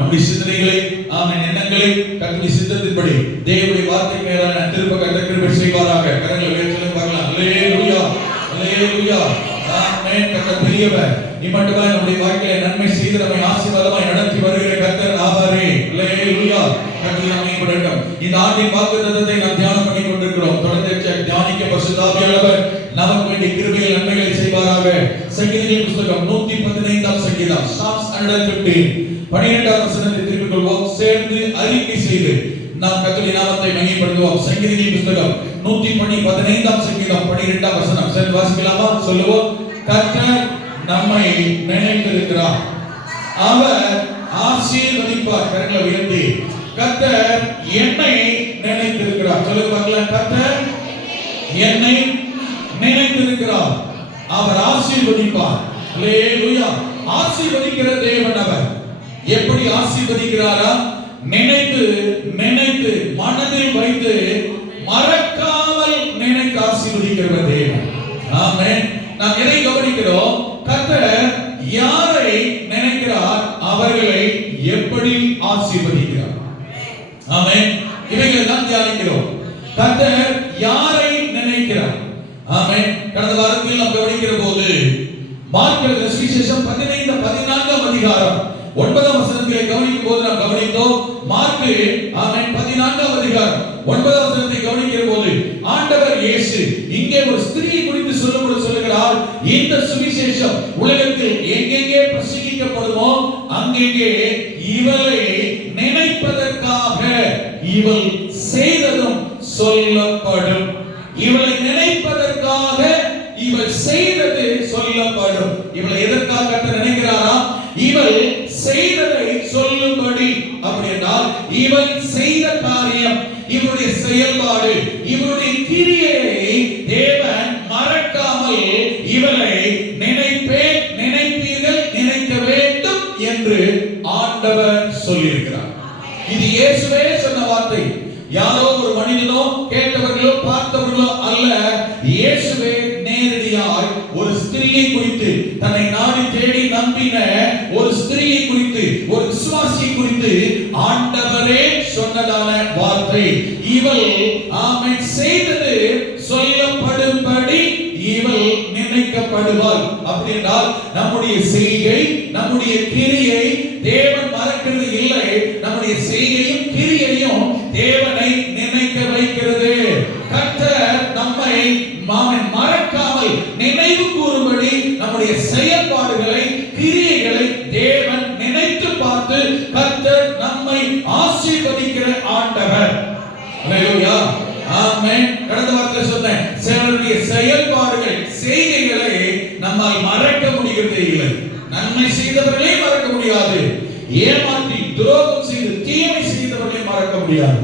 நம்முடைய சிந்தனைகளை ஆமென் எண்ணங்களை கர்த்தருடைய சித்தத்தின்படி தேவனுடைய வார்த்தைக்கு நேரான திரும்ப கர்த்தர் கிருபை செய்வாராக. கரங்களை உயர்த்தி பார்க்கலாம். அல்லேலூயா அல்லேலூயா. ஆமென். கர்த்தர் பெரியவர். இம்மட்டுமாய் நம்முடைய வாழ்க்கையில நன்மை செய்து நம்மை ஆசீர்வாதமாய் நடத்தி வருகிற கர்த்தர் ஆவாரே. அல்லேலூயா. கர்த்தர் நாமமே படைக்கட்டும். இந்த ஆண்டின் வாக்குத்தத்தத்தை நாம் தியானம் பண்ணி கொண்டிருக்கிறோம். தொடர்ந்து தியானிக்க பரிசுத்த ஆவியானவர் நமக்கு வேண்டிய கிருபைகள் நன்மைகளை செய்வாராக. சங்கீதங்களின் புத்தகம் 115ஆம் சங்கீதம் Psalms 115 12ஆம் வசனத்தை திருப்பிக் கொள்வோம். சேர்ந்து அறிக்கை செய்து நாம் கர்த்தருடைய நாமத்தை மகிமைப்படுத்துவோம். சங்கீதங்களின் புத்தகம் 115ஆம் சங்கீதம் 12ஆம் வசனம் சேர்ந்து வாசிக்கலாமா? சொல்லுவோம். கர்த்தர் நம்மை நினைத்திருக்கிறார், அவர் ஆசீர்வதிப்பார். கரங்களை உயர்த்தி கர்த்தர் என்னை நினைத்திருக்கிறார். சொல்லுங்க பார்க்கலாம். கர்த்தர் என்னை நினைத்திருக்கிறார், அவர் ஆசீர்வதிப்பார். அல்லேலூயா. ஆசீர்வதிக்கிற தேவன் அவர். எப்படி ஆசீர்வதிக்கிறாரா? நினைத்து நினைத்து மனதில் வைத்து மறக்காமல் நினைக்க ஆசீர்வதிக்கிற தேவன். ஆமென். நாம் எதை கவனிக்கிறோம்? கர்த்தர் யாரை நினைக்கிறார், அவர்களை எப்படி ஆசீர்வதிக்கிறார். ஆமென். இவைகளை தான் தியானிக்கிறோம். கர்த்தர் யாரை நினைக்கிறார். ஆமென். கடந்த வாரத்தில் நாம் கவனிக்கிற போது மார்க் எழுதின சுவிசேஷம் 14ஆம் அதிகாரம் 9ஆம் வசனத்தை கவனிக்கும் போது நாம் கவனித்தோம். மார்க் ஆமென் 14ஆம் அதிகாரம் 9ஆம் வசனத்தை கவனிக்கிற போது ஆண்டவர் இயேசு இங்கே ஒரு ஸ்திரீயை குறித்து சொல்லுகிறார். இந்த சுவிசேஷம் உலகத்தில் எங்கெங்கே பிரசங்கிக்கப்படுமோ அங்கெங்கே இவளை நினைப்பதற்காக இவள் செய்ததும் சொல்லப்படும். இவளை நினைப்பதற்காக இவள் செய்தது சொல்லப்படும். இவளை எதற்காக கர்த்தர் நினைக்கிறாரா? இவள் செய்ததை சொல்லும்படி. அப்படி என்றால் இவள் செய்த காரியம், இவளுடைய செயல்பாடு, இவளுடைய கிரியையை தேவன் மறக்காமல் இவளை நினைப்பீர்கள், நினைக்க வேண்டும் என்று ஆண்டவர் சொல்லியிருக்கிறார். இது இயேசுவே சொன்ன வார்த்தை. யாரோ ஒரு மனிதனோ கேட்டவர்களோ பார்த்தவர்களோ அல்ல. இயேசுவே நேரடியாய் ஒரு ஸ்திரீயை குறித்து, தன்னை நாடி தேடி நம்பின ஒரு ஸ்திரீயை குறித்து, ஒரு விசுவாசியை குறித்து ஆண்டவரே சொன்னதான வார்த்தை. இவள் ஆமென் செய்தது சொல்லப்படும்படி இவள் நினைக்கப்படுவாள். அப்படி என்றால் நம்முடைய செய்கை, நம்முடைய கிரியை தேவன் மறக்கிறது இல்லை. நம்முடைய செய்கையும் கிரியையும் தேவனை நினைக்க வைக்கிறது. கர்த்தர் நம்மை மறக்காமல் நினைவு கூறும்படி நம்முடைய செயல்பாடுகளை, கிரியைகளை தேவன் நினைத்து பார்த்து கர்த்தர் நம்மை ஆசீர்வதிக்கிற ஆண்டவர். அல்லேலூயா. ஆமென். கடந்த வாரத்தில் சொன்னேன், சிலருடைய செயல்பாடுகள், செய்கைகளை நம்மால் மறக்க முடியவே இல்லை. நன்மை செய்தவர்களே மறக்க முடியாது. ஏமாற்றி துரோகம் செய்து தீமை செய்தவர்களே மறக்க முடியாது.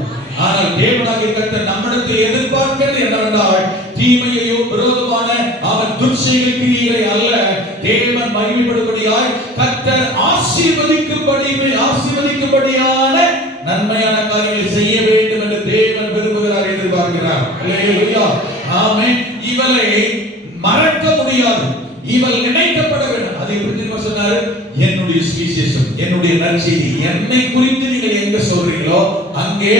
ஆனால் தேவனாகிய கர்த்தர் நம்மிடத்தில் எதிர்பார்க்கிறது என்னவென்றால் தீமையையோ விரோதமான அவன் துர்ச்செயல் கிரியைகளை அல்ல. தேவன் மகிமைப்படும்படியாய் கர்த்தர் ஆசீர்வதிக்கும்படியான நன்மையான காரியங்களை செய்ய வேண்டும் என்று தேவன் விரும்புகிறார், எதிர்பார்க்கிறார். அல்லேலூயா. ஆமென். இவளை மறக்க முடியாது, இவள் நினைக்கப்பட வேண்டும். அதை எப்படி சொன்னாரு? என்னுடைய சுவிசேஷம், என்னுடைய நற்செய்தி, என்னை குறித்து நீங்கள் எங்க சொல்றீங்களோ அங்கே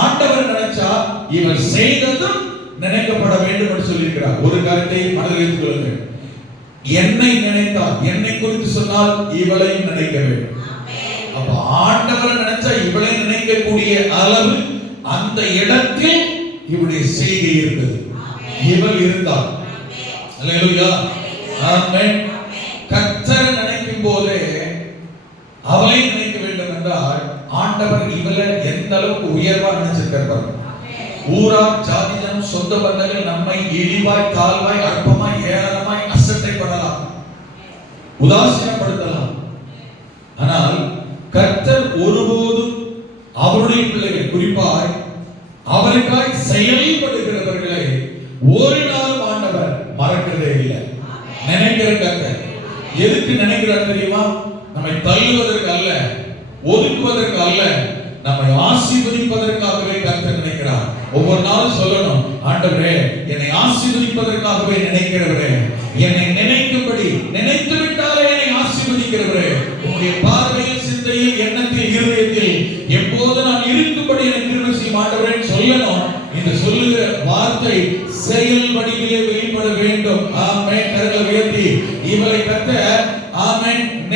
ஆண்டவர் நினைச்சா இவள் செய்ததும் நினைக்கப்பட வேண்டும் என்று சொல்லியிருக்கிறார். ஒரு கருத்தை மனதில் வைத்துக் கொள்ளுங்கள். என்னை நினைத்தால், என்னை குறித்து சொன்னால் இவளையும் நினைக்க வேண்டும். அப்ப ஆண்டவர் நினைச்சா இவளை நினைக்கக்கூடிய அளவு அந்த இடத்தில் இவளுடைய செய்கை இருந்தது. இவள் இருந்தால். அல்லேலூயா. ஆமென். கர்த்தர் நினைக்கும் போதே அவளை நினைக்க வேண்டும் என்றால் ஆண்டவர் இவளை எந்த அளவுக்கு உயர்வா நினைச்சிருக்கிறார். ஊரா ஜாதி ஜனம் சொந்த பந்தங்கள் நம்மை இழிவாய், தாழ்வாய், அற்பமாய், ஏளனமாய் அசட்டை பண்ணலாம், உதாசீனப்படுத்தலாம். ஆனால் கர்த்தர் ஒருபோதும் அவருடைய பிள்ளைகள், குறிப்பாய் அவருக்காய் செயல்படுகிறவர்களை ஒரு நாள் ஆண்டவர் மறக்கிறதே இல்லை. நினைக்கிற கர்த்தர் எதுக்கு நினைக்கிறார் தெரியுமா? நம்மை தள்ளுவதற்கு அல்ல, ஒதுக்குவதற்கு அல்ல, நம்மை ஆசீர்வதிப்பதற்காகவே கர்த்தர் நினைக்கிறார். ஒவ்வொரு நாளும் சொல்லணும், ஆண்டவரே என்னை ஆசீர்வதிப்பதற்காகவே நினைக்கிறவரே, என்னை நினைக்கும்படி நினைத்து விட்டாலே என்னை ஆசீர்வதிக்கிறவரே, உங்களுடைய பார்வையில், சிந்தையில், எண்ணத்தில்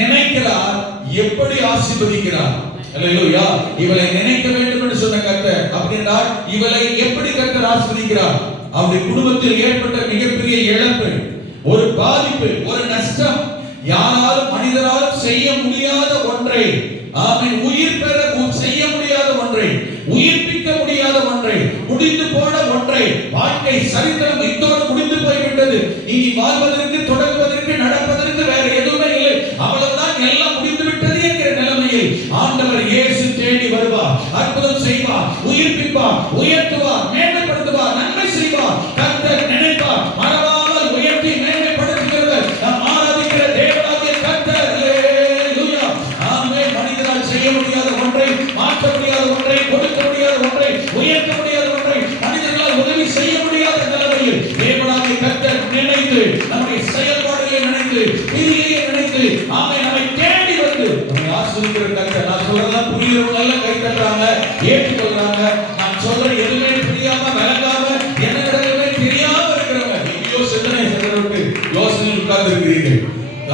நினைக்கிறார், எப்படி ஆசீர்வதிக்கிறார். அல்லேலூயா. இவளை நினைக்க வேண்டும் என்று சொன்ன கர்த்தர் அப்படின்றால் இவளை எப்படி கர்த்தர் ஆசீர்வதிக்கிறார்? அவருடைய குடும்பத்தில் ஏற்பட்ட மிகப்பெரிய இழப்பு, ஒரு பாதிப்பு, ஒரு நஷ்டம், யாராலும் மனிதராலும் செய்ய முடியாத ஒன்றை, ஆமென், உயிர் பெற செய்ய முடியாத ஒன்றை, உயிர்ப்பிக்க முடியாத ஒன்றை, முடிந்து போன ஒன்றை, வாழ்க்கை சரித்திரம் இதோடு முடிந்து போய்விட்டது, இனி வாழ்வதற்கு, தொடங்குவதற்கு, நடப்பதற்கு வேற எதுவுமே இல்லை, அவ்வளவுதான், எல்லாம் முடிந்து விட்டது என்கிற நிலைமையில் ஆண்டவர் இயேசு தேடி வருவார், அற்புதம் செய்வார், உயிர்ப்பிப்பார், உயர்த்துவார், மேன்மைப்படுத்துவார், நன்மை செய்வார். கர்த்தர் நினைப்பார், மறவாமல் உயர்த்தி மேன்மைப்படுத்துகிறவர் நாம் ஆராதிக்கிற தேவனாகிய கர்த்தர். அல்லேலூயா. ஆமென். மனிதனால் செய்ய முடியாத ஒன்றை, மாற்ற முடியாத ஒன்றை, கொடுக்க முடியாத ஒன்றை, உயர்த்த முடியாத ஒன்றை, மனிதர்களால் உதவி செய்ய முடியாத நிலைமையில் தேவனாகிய கர்த்தர் நினைத்து, நம்முடைய செயல்பாடுகளை நினைத்து, கிரியையை நினைத்து, ஆமென், நம்மை தேடி வந்து நம்மை ஆசீர்வதிக்கிற கர்த்தர். நான் சொல்றதெல்லாம் புரிகிறவங்க எல்லாம் கை தட்டுறாங்க, ஏற்றுக்கொள்றாங்க. நான் சொல்ற எதுவுமே புரியாம, விளங்காம, என்ன நடக்குமே தெரியாம இருக்கிறவங்க எங்கேயோ சிந்தனை சென்றவருக்கு யோசனையில் உட்கார்ந்து இருக்கிறீர்கள்.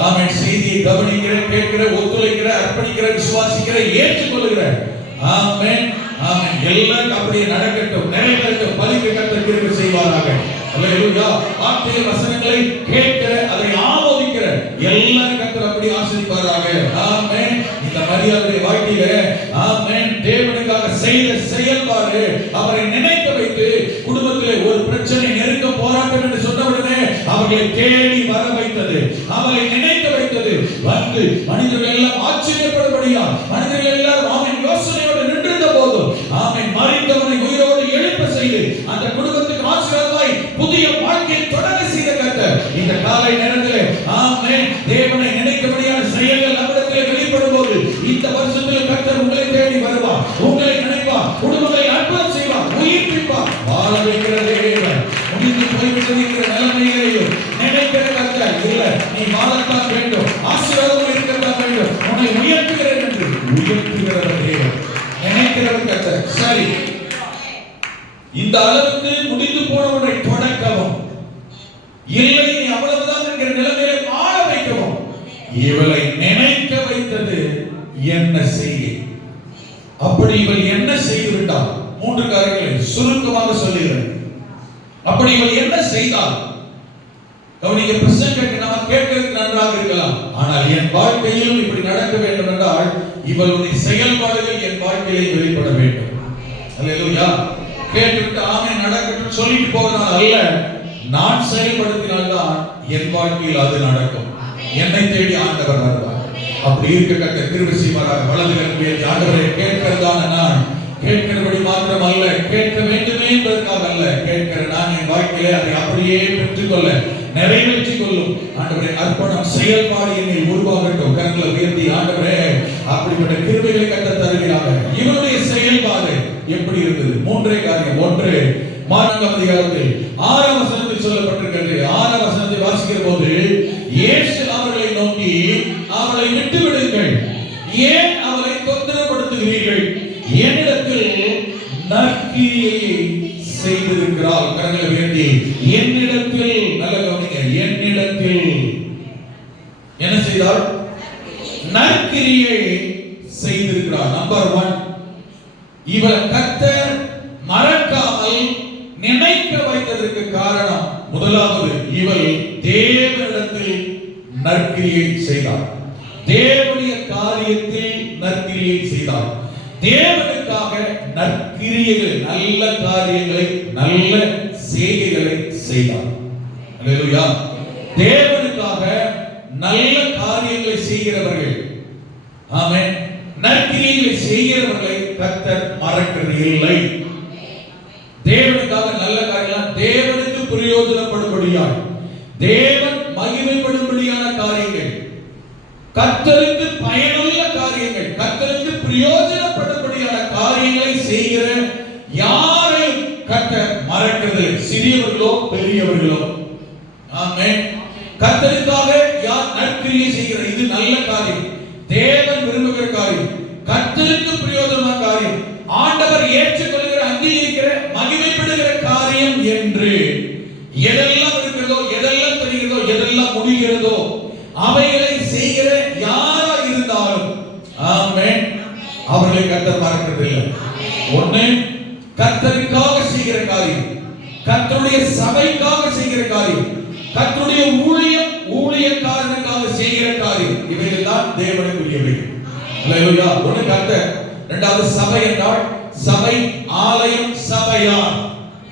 ஆமென். செய்தியை கேட்கிற, ஒத்துழைக்கிற, அர்ப்பணிக்கிற, விசுவாசிக்கிற, ஏற்றுக்கொள்கிற, ஆமென், ஆமென், எல்லாம் அப்படியே நடக்கட்டும், நிறைவேறட்டும், பலிக்க கர்த்தர் கிருபை செய்வாராக. அல்லேலூயா. வார்த்தை வசனங்களை கேட்கிற, அதை ஆமோதிக்கிற எல்லாரும் கர்த்தர் அப்படி ஆசீர்வதிப்பாராக. ஆமென். இந்த மரியாதை வாழ்க்கையில, ஆமென், தேவனுக்காக செய்த செயல்பாடு அவரை நினைக்க வைத்து, குடும்பத்திலே ஒரு பிரச்சனை, நெருக்க, போராட்டம் என்று சொன்ன உடனே அவர்களை தேடி வர வைத்தது, அவரை நினைக்க வைத்தது. வந்து மனிதர்கள் எல்லாம் ஆச்சரியப்படும்படியா, மனிதர்கள் எல்லாம் ஆமென் யோசனையோடு நின்றிருந்த போதும், ஆமென், மரித்தவனை உயிரோடு எழுப்ப செய்து அந்த குடும்பத்துக்கு ஆசீர்வாதமாய் புதிய வாழ்க்கையை தொடங்க செய்த கர்த்தர் இந்த காலை நேரத்திலே, ஆமென், தேவனை நினைக்கபடியான செயல்கள் நம்மிடத்திலே வெளிப்படும் போது இந்த வருஷத்தில் கர்த்தர் உங்களை தேடி வருவார், உங்களை நினைப்பார், குடும்பங்களை அற்புதம் செய்வார், உயிர்ப்பிப்பார், வாழ வைக்கிற தேவன். முடிந்து போய்விட்டிருக்கிற நிலைமையிலேயும் நினைக்கிற கர்த்தர், இல்ல நீ வாழத்தான் வேண்டும், ஆசீர்வாதம் இருக்கத்தான் வேண்டும், உன்னை உயர்த்துகிறேன் என்று உயர்த்துகிறவர் தேவன், நினைக்கிறவர் கர்த்தர். சரி, இந்த அளவுக்கு முடிந்து போனவனை தொடக்கவும், இல்லை நீ அவ்வளவுதான் என்கிற நிலைமையில வாழ வைக்கவும், இவளை நினைக்க வைத்தது என்ன செய்கை? அப்படி இவள் என்ன செய்து விட்டாள்? 3 காரியங்களை சுருக்கமாக சொல்லுகிறேன். அப்படி இவள் என்ன செய்தாள்? கவனிக்க, பிரசங்கத்தை நாம கேட்கிறதுக்கு நன்றாக இருக்கலாம், ஆனால் என் வாழ்க்கையிலும் இப்படி நடக்க வேண்டும் என்றால் இவளுடைய செயல்பாடுகள் என் வாழ்க்கையிலே வெளிப்பட வேண்டும். அல்லேலூயா. கேட்டுவிட்டு ஆமென் நடக்கட்டும் சொல்லிட்டு போவதால் அல்ல, நான் செயல்படுத்தினால்தான் என் வாழ்க்கையில் அது நடக்கும். என்னை தேடி ஆண்டவர் வருவார். அப்படி இருக்க கர்த்தர் கிருபை செய்வாராக. வலது கரத்தை ஆண்டவரே, கேட்கிறதான நான் கேட்கிறபடி மாத்திரம் அல்ல, கேட்க வேண்டுமே என்பதற்காக அல்ல, கேட்கிற நான் என் வாழ்க்கையிலே அதை அப்படியே பெற்றுக்கொள்ள, நிறைவேற்றிக் கொள்ளும் ஆண்டவரே அர்ப்பணம் செயல்பாடு என்னை உருவாகட்டும். கரங்களை உயர்த்தி ஆண்டவரே அப்படிப்பட்ட கிருபைகளை கர்த்தர் தருகிறார். இவருடைய செயல்பாடு எப்படி இருந்தது? 3 காரியம். 1, 4ஆம் அதிகாரத்தில் 6ஆம் வசனத்தில் சொல்லப்பட்டிருக்கிறது. 6ஆம் வசனத்தை வாசிக்கிற போது இயேசு அவர்களை நோக்கி, அவளை விட்டு விடுங்கள், ஏன் அவளை தொந்தரப்படுத்துகிறீர்கள்? என்னிடத்தில் நற்கிரியை செய்திருக்கிறாள். கரங்களை உயர்த்தி என்னிடத்தில், நல்ல கவனிங்க, என்னிடத்தில் என்ன செய்தாள்? நற்கிரியை செய்திருக்கிறாள். நம்பர் 1, இவள் கர்த்தர் மறக்காமல் நினைக்க வைத்ததற்கு காரணம், முதலாவது இவள் தேவனிடத்தில் நற்கிரியை செய்தாள். தேவனுடைய காரியத்தில் நற்கிரியை செய்தாள். தேவனுக்காக நற்கிரியைகள், நல்ல காரியங்களை, நல்ல செய்கைகளை செய்தார். அல்லேலூயா. தேவனுக்காக நல்ல காரியங்களை செய்கிறவர்கள், ஆமென், நற்கிரியைகளை செய்கிறவர்களை கர்த்தர் மறக்கிறது இல்லை. தேவனுக்காக நல்ல காரியங்கள், தேவனுக்கு பிரயோஜனப்படும்படியான, தேவன் மகிமைப்படும்படியான காரியங்கள், கர்த்தருக்கு பயனுள்ள காரியங்கள், கர்த்தருக்கு பிரயோஜனப்படும்படியான காரியங்களை செய்கிற யாரையும் கர்த்தர் மறக்கிறது, சிறியவர்களோ பெரியவர்களோ. ஆமென். கர்த்தருக்காக யார் நற்கிரியை செய்கிற, இது நல்ல காரியம், தேவன் விரும்புகிற காரியம், கர்த்தருக்கு பிரயோஜனமான காரியம், ஆண்டவர் ஏற்றுக்கொள்கிற, அங்கீகரிக்கிற, மகிமைப்படுகிற காரியம் என்று எதெல்லாம் இருக்கிறதோ, எதெல்லாம் தெரிகிறதோ, எதெல்லாம் முடிகிறதோ அவைகளை செய்கிற யார் அவர்களை கர்த்தர் மறக்கிறது இல்லை. ஒண்ணு கர்த்தருக்காக செய்கிற காரியம், கர்த்தருடைய சபைக்காக செய்கிற காரியம், கர்த்தருடைய ஊழியக்காரனுக்காக செய்கிற காரியம், இவைகள் தான் தேவனுக்குரியவை. அல்லேலூயா. ஒண்ணு கர்த்தர், இரண்டாவது சபை என்றால் சபை, ஆலயம், சபையார்,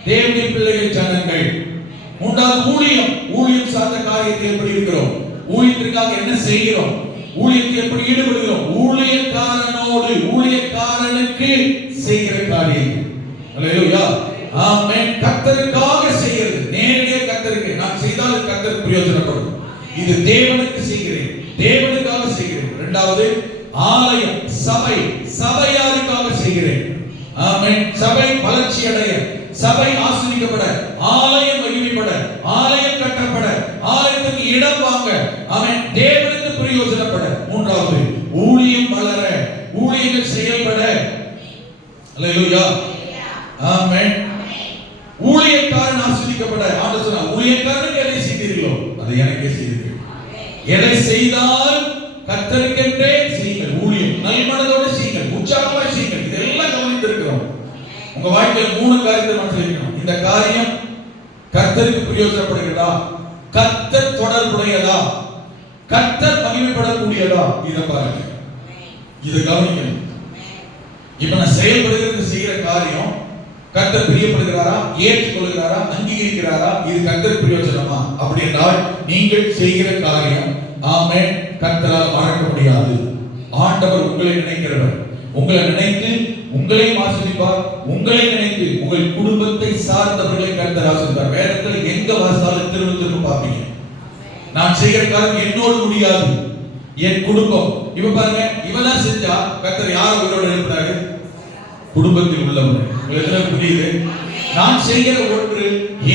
தேவனுடைய பிள்ளைகள், ஜனங்கள். மூன்றாவது ஊழியம் சார்ந்த காரியத்தில் எப்படி இருக்கிறோம், ஊழியத்திற்காக என்ன செய்கிறோம், ஊழியத்தில் எப்படி ஈடுபடுகிறோம், ஊழியக்காரனுக்கு செய்கிற காரியம். அல்லேலூயா. ஆமென். கர்த்தருக்காக செய்கிறது, நேரடியாக கர்த்தருக்கு நான் செய்தால் கர்த்தருக்கு பிரயோஜனப்படும். இது தேவனுக்கு செய்கிறேன், தேவனுக்காக செய்கிறேன். இரண்டாவது ஆலயம், சபை, சபையாருக்காக செய்கிறேன். ஆமென். சபை வளர்ச்சி அடைய, சபை ஆசீர்வதிக்கப்பட, ஆலயம் மகிமைப்பட, ஆலயம் கட்டப்பட, ஆலயத்துக்கு இடம் வாங்க, ஆமென், தேவனுக்கு பிரயோஜனப்பட. மூன்றாவது ஊழியம் வளர, ஊழியங்கள் செயல்பட. அல்லேலூயா. ஆமென். ஊழியக்காரன் ஆசீர்வதிக்கப்பட. ஆண்டவர் சொன்னார், ஊழியக்காரனுக்கு எதை செய்தீர்களோ அதை எனக்கே செய்தீர்கள். எதை செய்தால் கர்த்தருக்கென்றே செய்யுங்கள். ஊழியம் நல்மனதோடு செய்யுங்கள், உற்சாகமாய் செய்யுங்கள். இதெல்லாம் கவனித்திருக்கிறோம். உங்க வாழ்க்கையில 3 காரியத்தை மனசில் இந்த காரியம் கர்த்தருக்கு பிரயோஜனப்படுகிறதா, கர்த்தர் தொடர்புடையதா, கர்த்தர் மகிமைப்படக்கூடியதா, இதை பாருங்க, இதை கவனிக்கணும். இப்ப நான் செயல்படுகிறது செய்கிற காரியம் கர்த்தர் பிரியப்படுகிறாரா, ஏற்றுக்கொள்கிறாரா, அங்கீகரிக்கிறாரா, இது கர்த்தர் பிரயோஜனமா? அப்படி என்றால் நீங்கள் செய்கிற காரியம் ஆமென் கர்த்தரால் மறக்க முடியாது. ஆண்டவர் உங்களை நினைக்கிறவர், உங்களை நினைத்து உங்களை ஆசீர்வதிப்பார், உங்களை நினைத்து உங்கள் குடும்பத்தை சார்ந்தவர்களை கர்த்தர் ஆசீர்வதிப்பார். வேதத்தில் எங்க வாசாலும் திரும்ப பார்ப்பீங்க, நான் செய்கிற காரியம் என்னோடு முடியாது, என் குடும்பம். இப்ப பாருங்க, இவெல்லாம் செஞ்சா கர்த்தர் யார் உங்களோட எழுப்பினாரு? குடும்பத்தில் உள்ளவர்கள். உங்களுக்கு புரியுது? நான் செய்கிற ஒன்று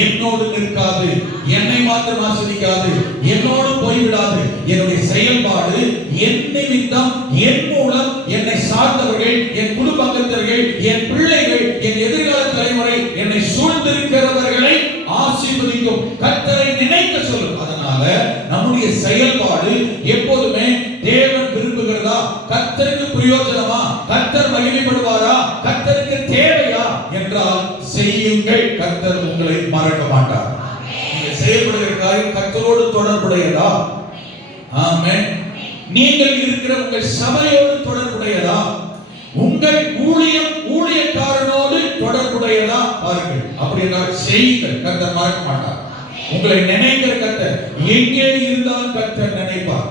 என்னோடு நிற்காது, என்னை மாத்திரம் ஆசீர்வதிக்காது, என்னோடு போய்விடாது. என்னுடைய செயல்பாடு என் நிமித்தம், என் மூலம் என்னை சார்ந்தவர்கள், என் குடும்ப அங்கத்தவர்கள், என் பிள்ளைகள், என் எதிர்கால தலைமுறை, என்னை சூழ்ந்திருக்கிறவர்களை ஆசீர்வதிக்கும். கர்த்தரை நினைக்க சொல்லும். அதனால நம்முடைய செயல்பாடு எப்போதுமே தேவன் விரும்புகிறதா, கர்த்தருக்கு பிரயோஜனமா, கர்த்தர் மகிமைப்படுவாரா, கர்த்தருக்கு தேவையா என்றால் செய்யுங்கள். கர்த்தர் உங்களை மறக்க மாட்டார். நீங்க செயல்படுகிற காரியம் கர்த்தரோடு தொடர்புடையதா? ஆமென். நீங்கள் இருக்கிற உங்கள் சபையோடு தொடர்புடையதா? உங்கள் ஊழியக்காரனோடு தொடர்புடையதா? பாருங்கள். அப்படி என்றால் செய்யுங்கள். கர்த்தர் மறக்க மாட்டார். உங்களை நினைக்கிற கர்த்தர் எங்கே இருந்தாலும் கர்த்தர் நினைப்பார்.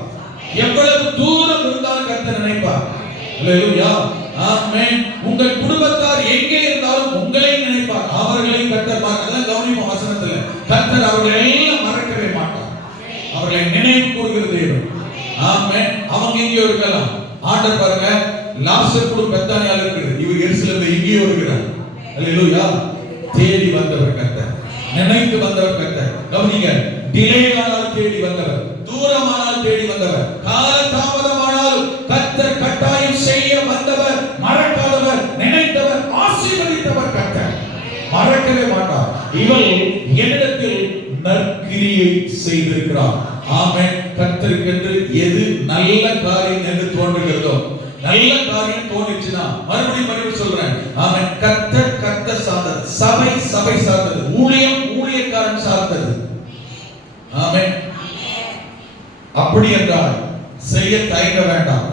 எவ்வளவு தூரம் இருந்தாலும் கர்த்தர் நினைப்பார். அல்லேலூயா. ஆமென். உங்கள் குடும்பத்தார் எங்கே இருந்தாலும் உங்களை நினைப்பார். அவர்களை கர்த்தர் மறக்கதான். கவனிப்போம் வசனத்துல, கர்த்தர் அவர்களை எல்லாம் மறக்கவே மாட்டார். அவர்களை நினைவு கூறுகிற தேவன். ஆமென். அவங்க எங்கேயோ இருக்கலாம். ஆண்டவர் பாருங்க, லாசர் குடும்பம் பெத்தானியால இருக்குது, இவர் எருசலேம்ல எங்கேயோ இருக்கிறார். அல்லேலூயா. தேடி வந்தவர் கர்த்தர், நினைத்து வந்தவர் கர்த்தர். கவனிங்க, டிலே ஆனாலும் தேடி வந்தவர், தூரமானால் தேடி வந்தவர், கால தாமதமானால் கர்த்தர் கட்டாயம் செய்ய வந்தவர், மறக்காதவர், நினைத்தவர், ஆசீர்வதித்தவர் கர்த்தர். மறக்கவே மாட்டார். இவள் என்னிடத்தில் நற்கிரியை செய்திருக்கிறார். ஆமென். கர்த்தருக்கென்று எது நல்ல காரியம் என்று தோன்றுகிறதோ, நல்ல காரியம் தோன்றுச்சுன்னா மறுபடியும் சொல்றேன், ஆமென், கர்த்தர் சார்ந்தது, சபை சார்ந்தது, ஊழியக்காரன் சார்ந்தது. ஆமென். அப்படி என்றால் செய்ய தயங்க வேண்டாம்,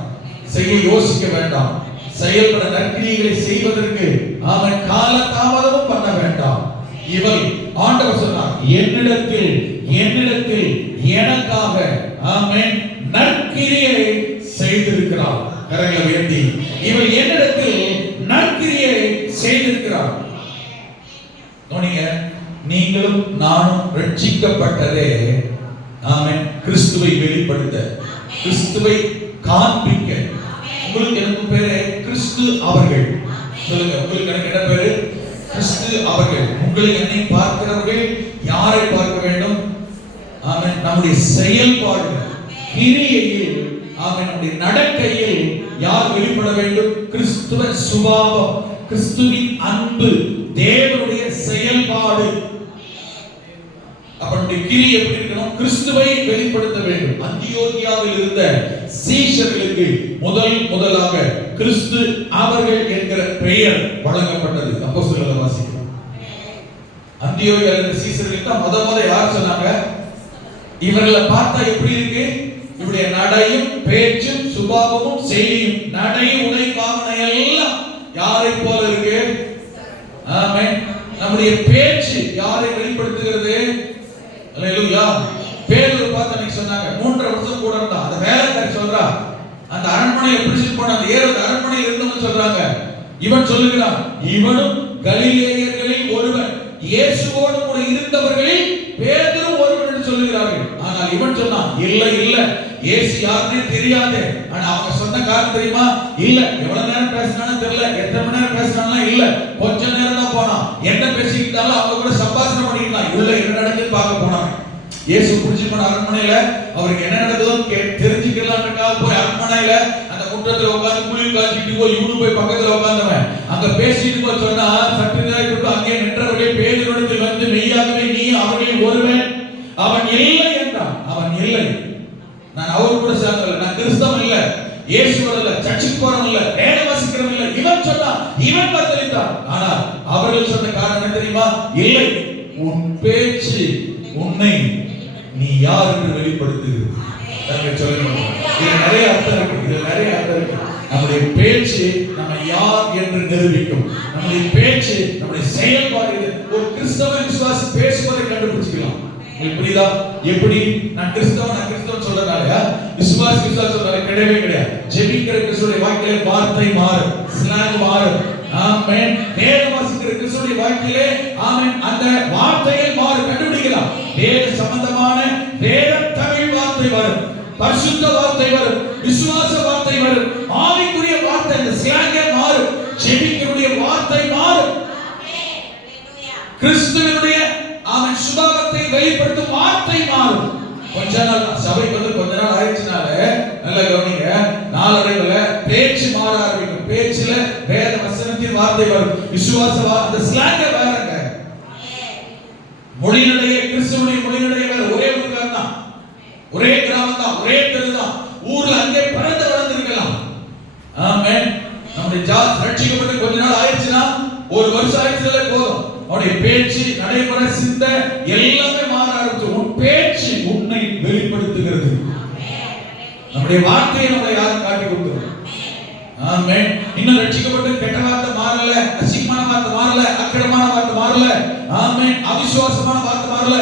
செய்ய யோசிக்க வேண்டாம், செயல்பட நற்கிரியைகளை செய்வதற்கு ஆமென் கால தாமதமும் பண்ண வேண்டாம். இவள் ஆண்டவர் சொன்னார், என்னிடத்தில் எனக்காக ஆமென் நற்கிரியை செய்திருக்கிறார். கரங்களை உயர்த்தி, இவள் என்னிடத்தில் நற்கிரியை செய்திருக்கிறார். நோனிங்க, நீங்களும் நானும் ரட்சிக்கப்பட்டதே ஆமென் கிறிஸ்துவை வெளிப்படுத்த, கிறிஸ்துவை காண்பிக்க. உங்களுக்கு எனக்கு பேரு கிறிஸ்து அவர்கள். சொல்லுங்க, உங்களுக்கு எனக்கு என்ன பேரு? கிறிஸ்து அவர்கள். உங்களை என்னை பார்க்கிறவர்கள் யாரை பார்க்க வேண்டும்? ஆமென், நம்முடைய செயல்பாடு கிரியையில், ஆமென், நம்முடைய நடக்கையில் யார் வெளிப்பட வேண்டும்? கிறிஸ்துவ சுபாவம், கிறிஸ்துவின் அன்பு, தேவனுடைய செயல்பாடு. அப்ப நம்முடைய கிரியை எப்படி இருக்கணும்? கிறிஸ்துவை வெளிப்படுத்த வேண்டும். அந்தியோகியாவில் இருந்த சீஷர்களுக்கு முதலாக கிறிஸ்து அவர்கள் என்கிற பெயர் வழங்கப்பட்டது. அப்போஸ்தலர்களை வாசிக்கிறோம். அந்தியோகியா இருந்த சீஷர்களுக்கு தான் முத யார் சொன்னாங்க? இவர்களை பார்த்தா எப்படி இருக்கு? இவருடைய நடையும் பேச்சும் சுபாவமும் செய்யும் நடை உடை பாவனை எல்லாம் யாரை போல இருக்கு? ஆமென். நம்முடைய பேச்சு யாரை வெளிப்படுத்துகிறது? அல்லேலூயா. பேதுரு பார்த்து அன்னைக்கு சொன்னாங்க 3 வருஷம் கூட இருந்தா. அந்த வேலைக்காரி சொல்றா, அந்த அரண்மனையை பிடிச்சிட்டு போன அந்த ஏரோது அரண்மனையில் இருந்தவங்க சொல்றாங்க, இவன் சொல்லுகிறான், இவனும் கலிலேயர்களில் ஒருவன், இயேசுவோடு கூட இருந்தவர்களில் பேதுரு ஒருவன் என்று சொல்லுகிறார்கள். ஆனால் இவன் சொன்னான், இல்ல இயேசு யாருன்னே தெரியாது. ஆனா அவங்க சொன்ன காரணம் தெரியுமா? இல்ல எவ்வளவு நேரம் பேசினாலும் தெரியல, எத்தனை மணி நேரம் பேசினாலும் இல்ல, கொஞ்ச நேரம் தான் போனான். என்ன பேசிக்கிட்டாலும் அவங்க கூட சம்பாஷணை பண்ணிக்கலாம். உள்ள என்ன நடக்குதுன்னு பார்க்க போனாங்க. இயேசு புடிச்சு போன அரண்மனையில அவருக்கு என்ன நடக்குதுன்னு தெரிஞ்சுக்கலாம்ன்றக்காக போய் அரண்மனையில அந்த முற்றத்துல உட்கார்ந்து குளிர் காய்ச்சிட்டு போய் இவனு போய் பக்கத்துல உட்கார்ந்தவன் அங்க பேசிட்டு போய் சொன்னா, சற்று நேரம் அங்கே நின்றவர்கள் பேதுருவிடத்தில் வந்து, மெய்யாகவே நீ அவர்களில் ஒருவன், அவன் இல்லை என்றான். அவன் இல்லை, நான் அவர் கூட சேர்ந்தல, நான் கிறிஸ்தவன் இல்ல, இயேசுவோட இல்ல, சர்ச்சுக்கு போறவன் இல்ல, வேத வாசிக்கிறவன் இல்ல. இவன் சொன்னான், இவன் பதிலளித்தான். ஆனால் அவர்கள் சொன்ன காரணம் என்ன தெரியுமா? இல்லை, உன் பேச்சு உன்னை நீ யார் என்று வெளிப்படுத்துகிறது. சொல்லுங்க, இது நிறைய அர்த்தம் இருக்கு. நம்முடைய பேச்சு நம்ம யார் என்று நிரூபிக்கும். நம்முடைய பேச்சு நம்முடைய செயல்பாடு. ஒரு கிறிஸ்தவ விசுவாசி பேசுவதை கண்டுபிடிச்சுக்கலாம். புரியுதா? எப்படி நான் கிறிஸ்தவன் சொல்றதாலயா விசுவாசி சொல்றாரு? கிடையவே கிடையாது. ஜெபிக்கிற கிறிஸ்துவின் வாக்கிலே வார்த்தை மாறும், ஸ்லாங் மாறும். ஆமென். வேத வாசிக்கிற கிறிஸ்துவின் வாக்கிலே ஆமென் அந்த வார்த்தைகள் மாறும். கண்டுபிடிக்கலாம். வேத சம்பந்தமான வேத தமிழ் வார்த்தை வரும், பரிசுத்த வார்த்தை வரும், விசுவாச வார்த்தை வரும், ஆவிக்குரிய வார்த்தை அந்த ஸ்லாங் மாறும், ஜெபிக்கக்கூடிய வார்த்தை மாறும். கிறிஸ்துவினுடைய அவன் சுபாவத்தை வெளிப்படுத்தும் வார்த்தை மாறும். கொஞ்ச நாள் சபைக்கு வந்து கொஞ்ச நாள் ஆயிடுச்சுனால நல்ல கவனிங்க, நாளடைவுல பேச்சு மாற ஆரம்பிக்கும். பேச்சுல வேத வசனத்தின் வார்த்தை வரும், விசுவாச வார்த்தை ஸ்லாங் வேறங்க. மொழிநடைய கிறிஸ்துவினுடைய மொழிநடைய வேற. ஒரே ஊர்காரன் தான், ஒரே கிராமம் தான், ஒரே தெரு தான். ஊர்ல அங்கே பிறந்து வளர்ந்திருக்கலாம். ஆமென். நம்முடைய ரட்சிக்கப்பட்டு கொஞ்ச நாள் ஆயிடுச்சுன்னா, ஒரு வருஷம் ஆயிடுச்சுல போதும், அவனுடைய பேச்சு நடைமுறை சிந்தை எல்லாமே மாற ஆரம்பிச்சு. உன் பேச்சு உன்னை வெளிப்படுத்துகிறது. நம்முடைய வார்த்தையை நம்மளை யாரும் காட்டி கொடுக்கிறோம். ஆமென். இன்னும் ரட்சிக்கப்பட்டு கெட்ட வார்த்தை மாறல, அசிங்கமான வார்த்தை மாறல, அக்கிரமான வார்த்தை மாறல, ஆமென், அவிசுவாசமான வார்த்தை மாறல,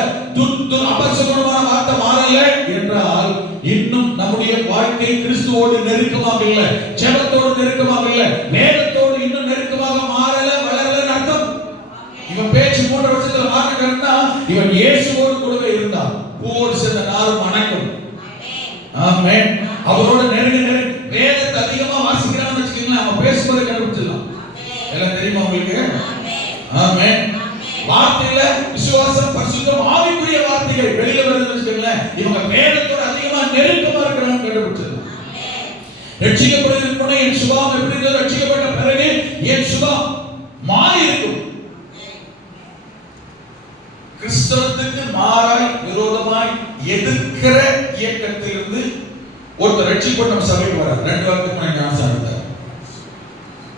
அபசகுணமான வார்த்தை மாறல என்றால் இன்னும் நம்முடைய வாழ்க்கை கிறிஸ்துவோடு நெருக்கமாக இல்லை, ஜெபத்தோடு நெருக்கமாக இல்லை, வேதத்தோடு இன்னும் நெருக்கமாக மாறல, வளரலன்னு அர்த்தம். இவன் பேச்சு 3 வருஷத்துல மாறினா இவன் இயேசுவோடு கூடவே இருந்தான். பூவோடு சேர்ந்த நாரும் மணக்கும். ஆமென். அவரோட நெருங்கி வேதத்தை அதிகமா வாசிக்கிறான்னு வச்சுக்கீங்களா, அவன் பேசுவதை கண்டுபிடிச்சிடலாம். எல்லாம் தெரியுமா உங்களுக்கு? ஆமென். வார்த்தையில விசுவாசம், பரிசுத்தம், ஆவிக்குரிய வார்த்தைகள் வெளியில வருதுன்னு வச்சுக்கீங்களா, இவங்க வேதத்தோட அதிகமா நெருக்கமா இருக்கிறான்னு கண்டுபிடிச்சிடலாம். ரட்சிக்கப்படுவதற்கு முன்னே என் சுபாவம் எப்படி இருந்தது, ரட்சிக்கப்பட்ட பிறகு என் சுபாவம் மாறி இருக்கும். கிறிஸ்தவத்துக்கு மாறாய் விரோதமாய் எதிர்க்கிற இயக்கத்திலிருந்து ஒருத்தர் ரட்சிக்கப்பட்ட நம்ம சபைக்கு வரார். 2 வாரத்துக்கு நான் ஞானஸ்நானம் எடுத்தார்.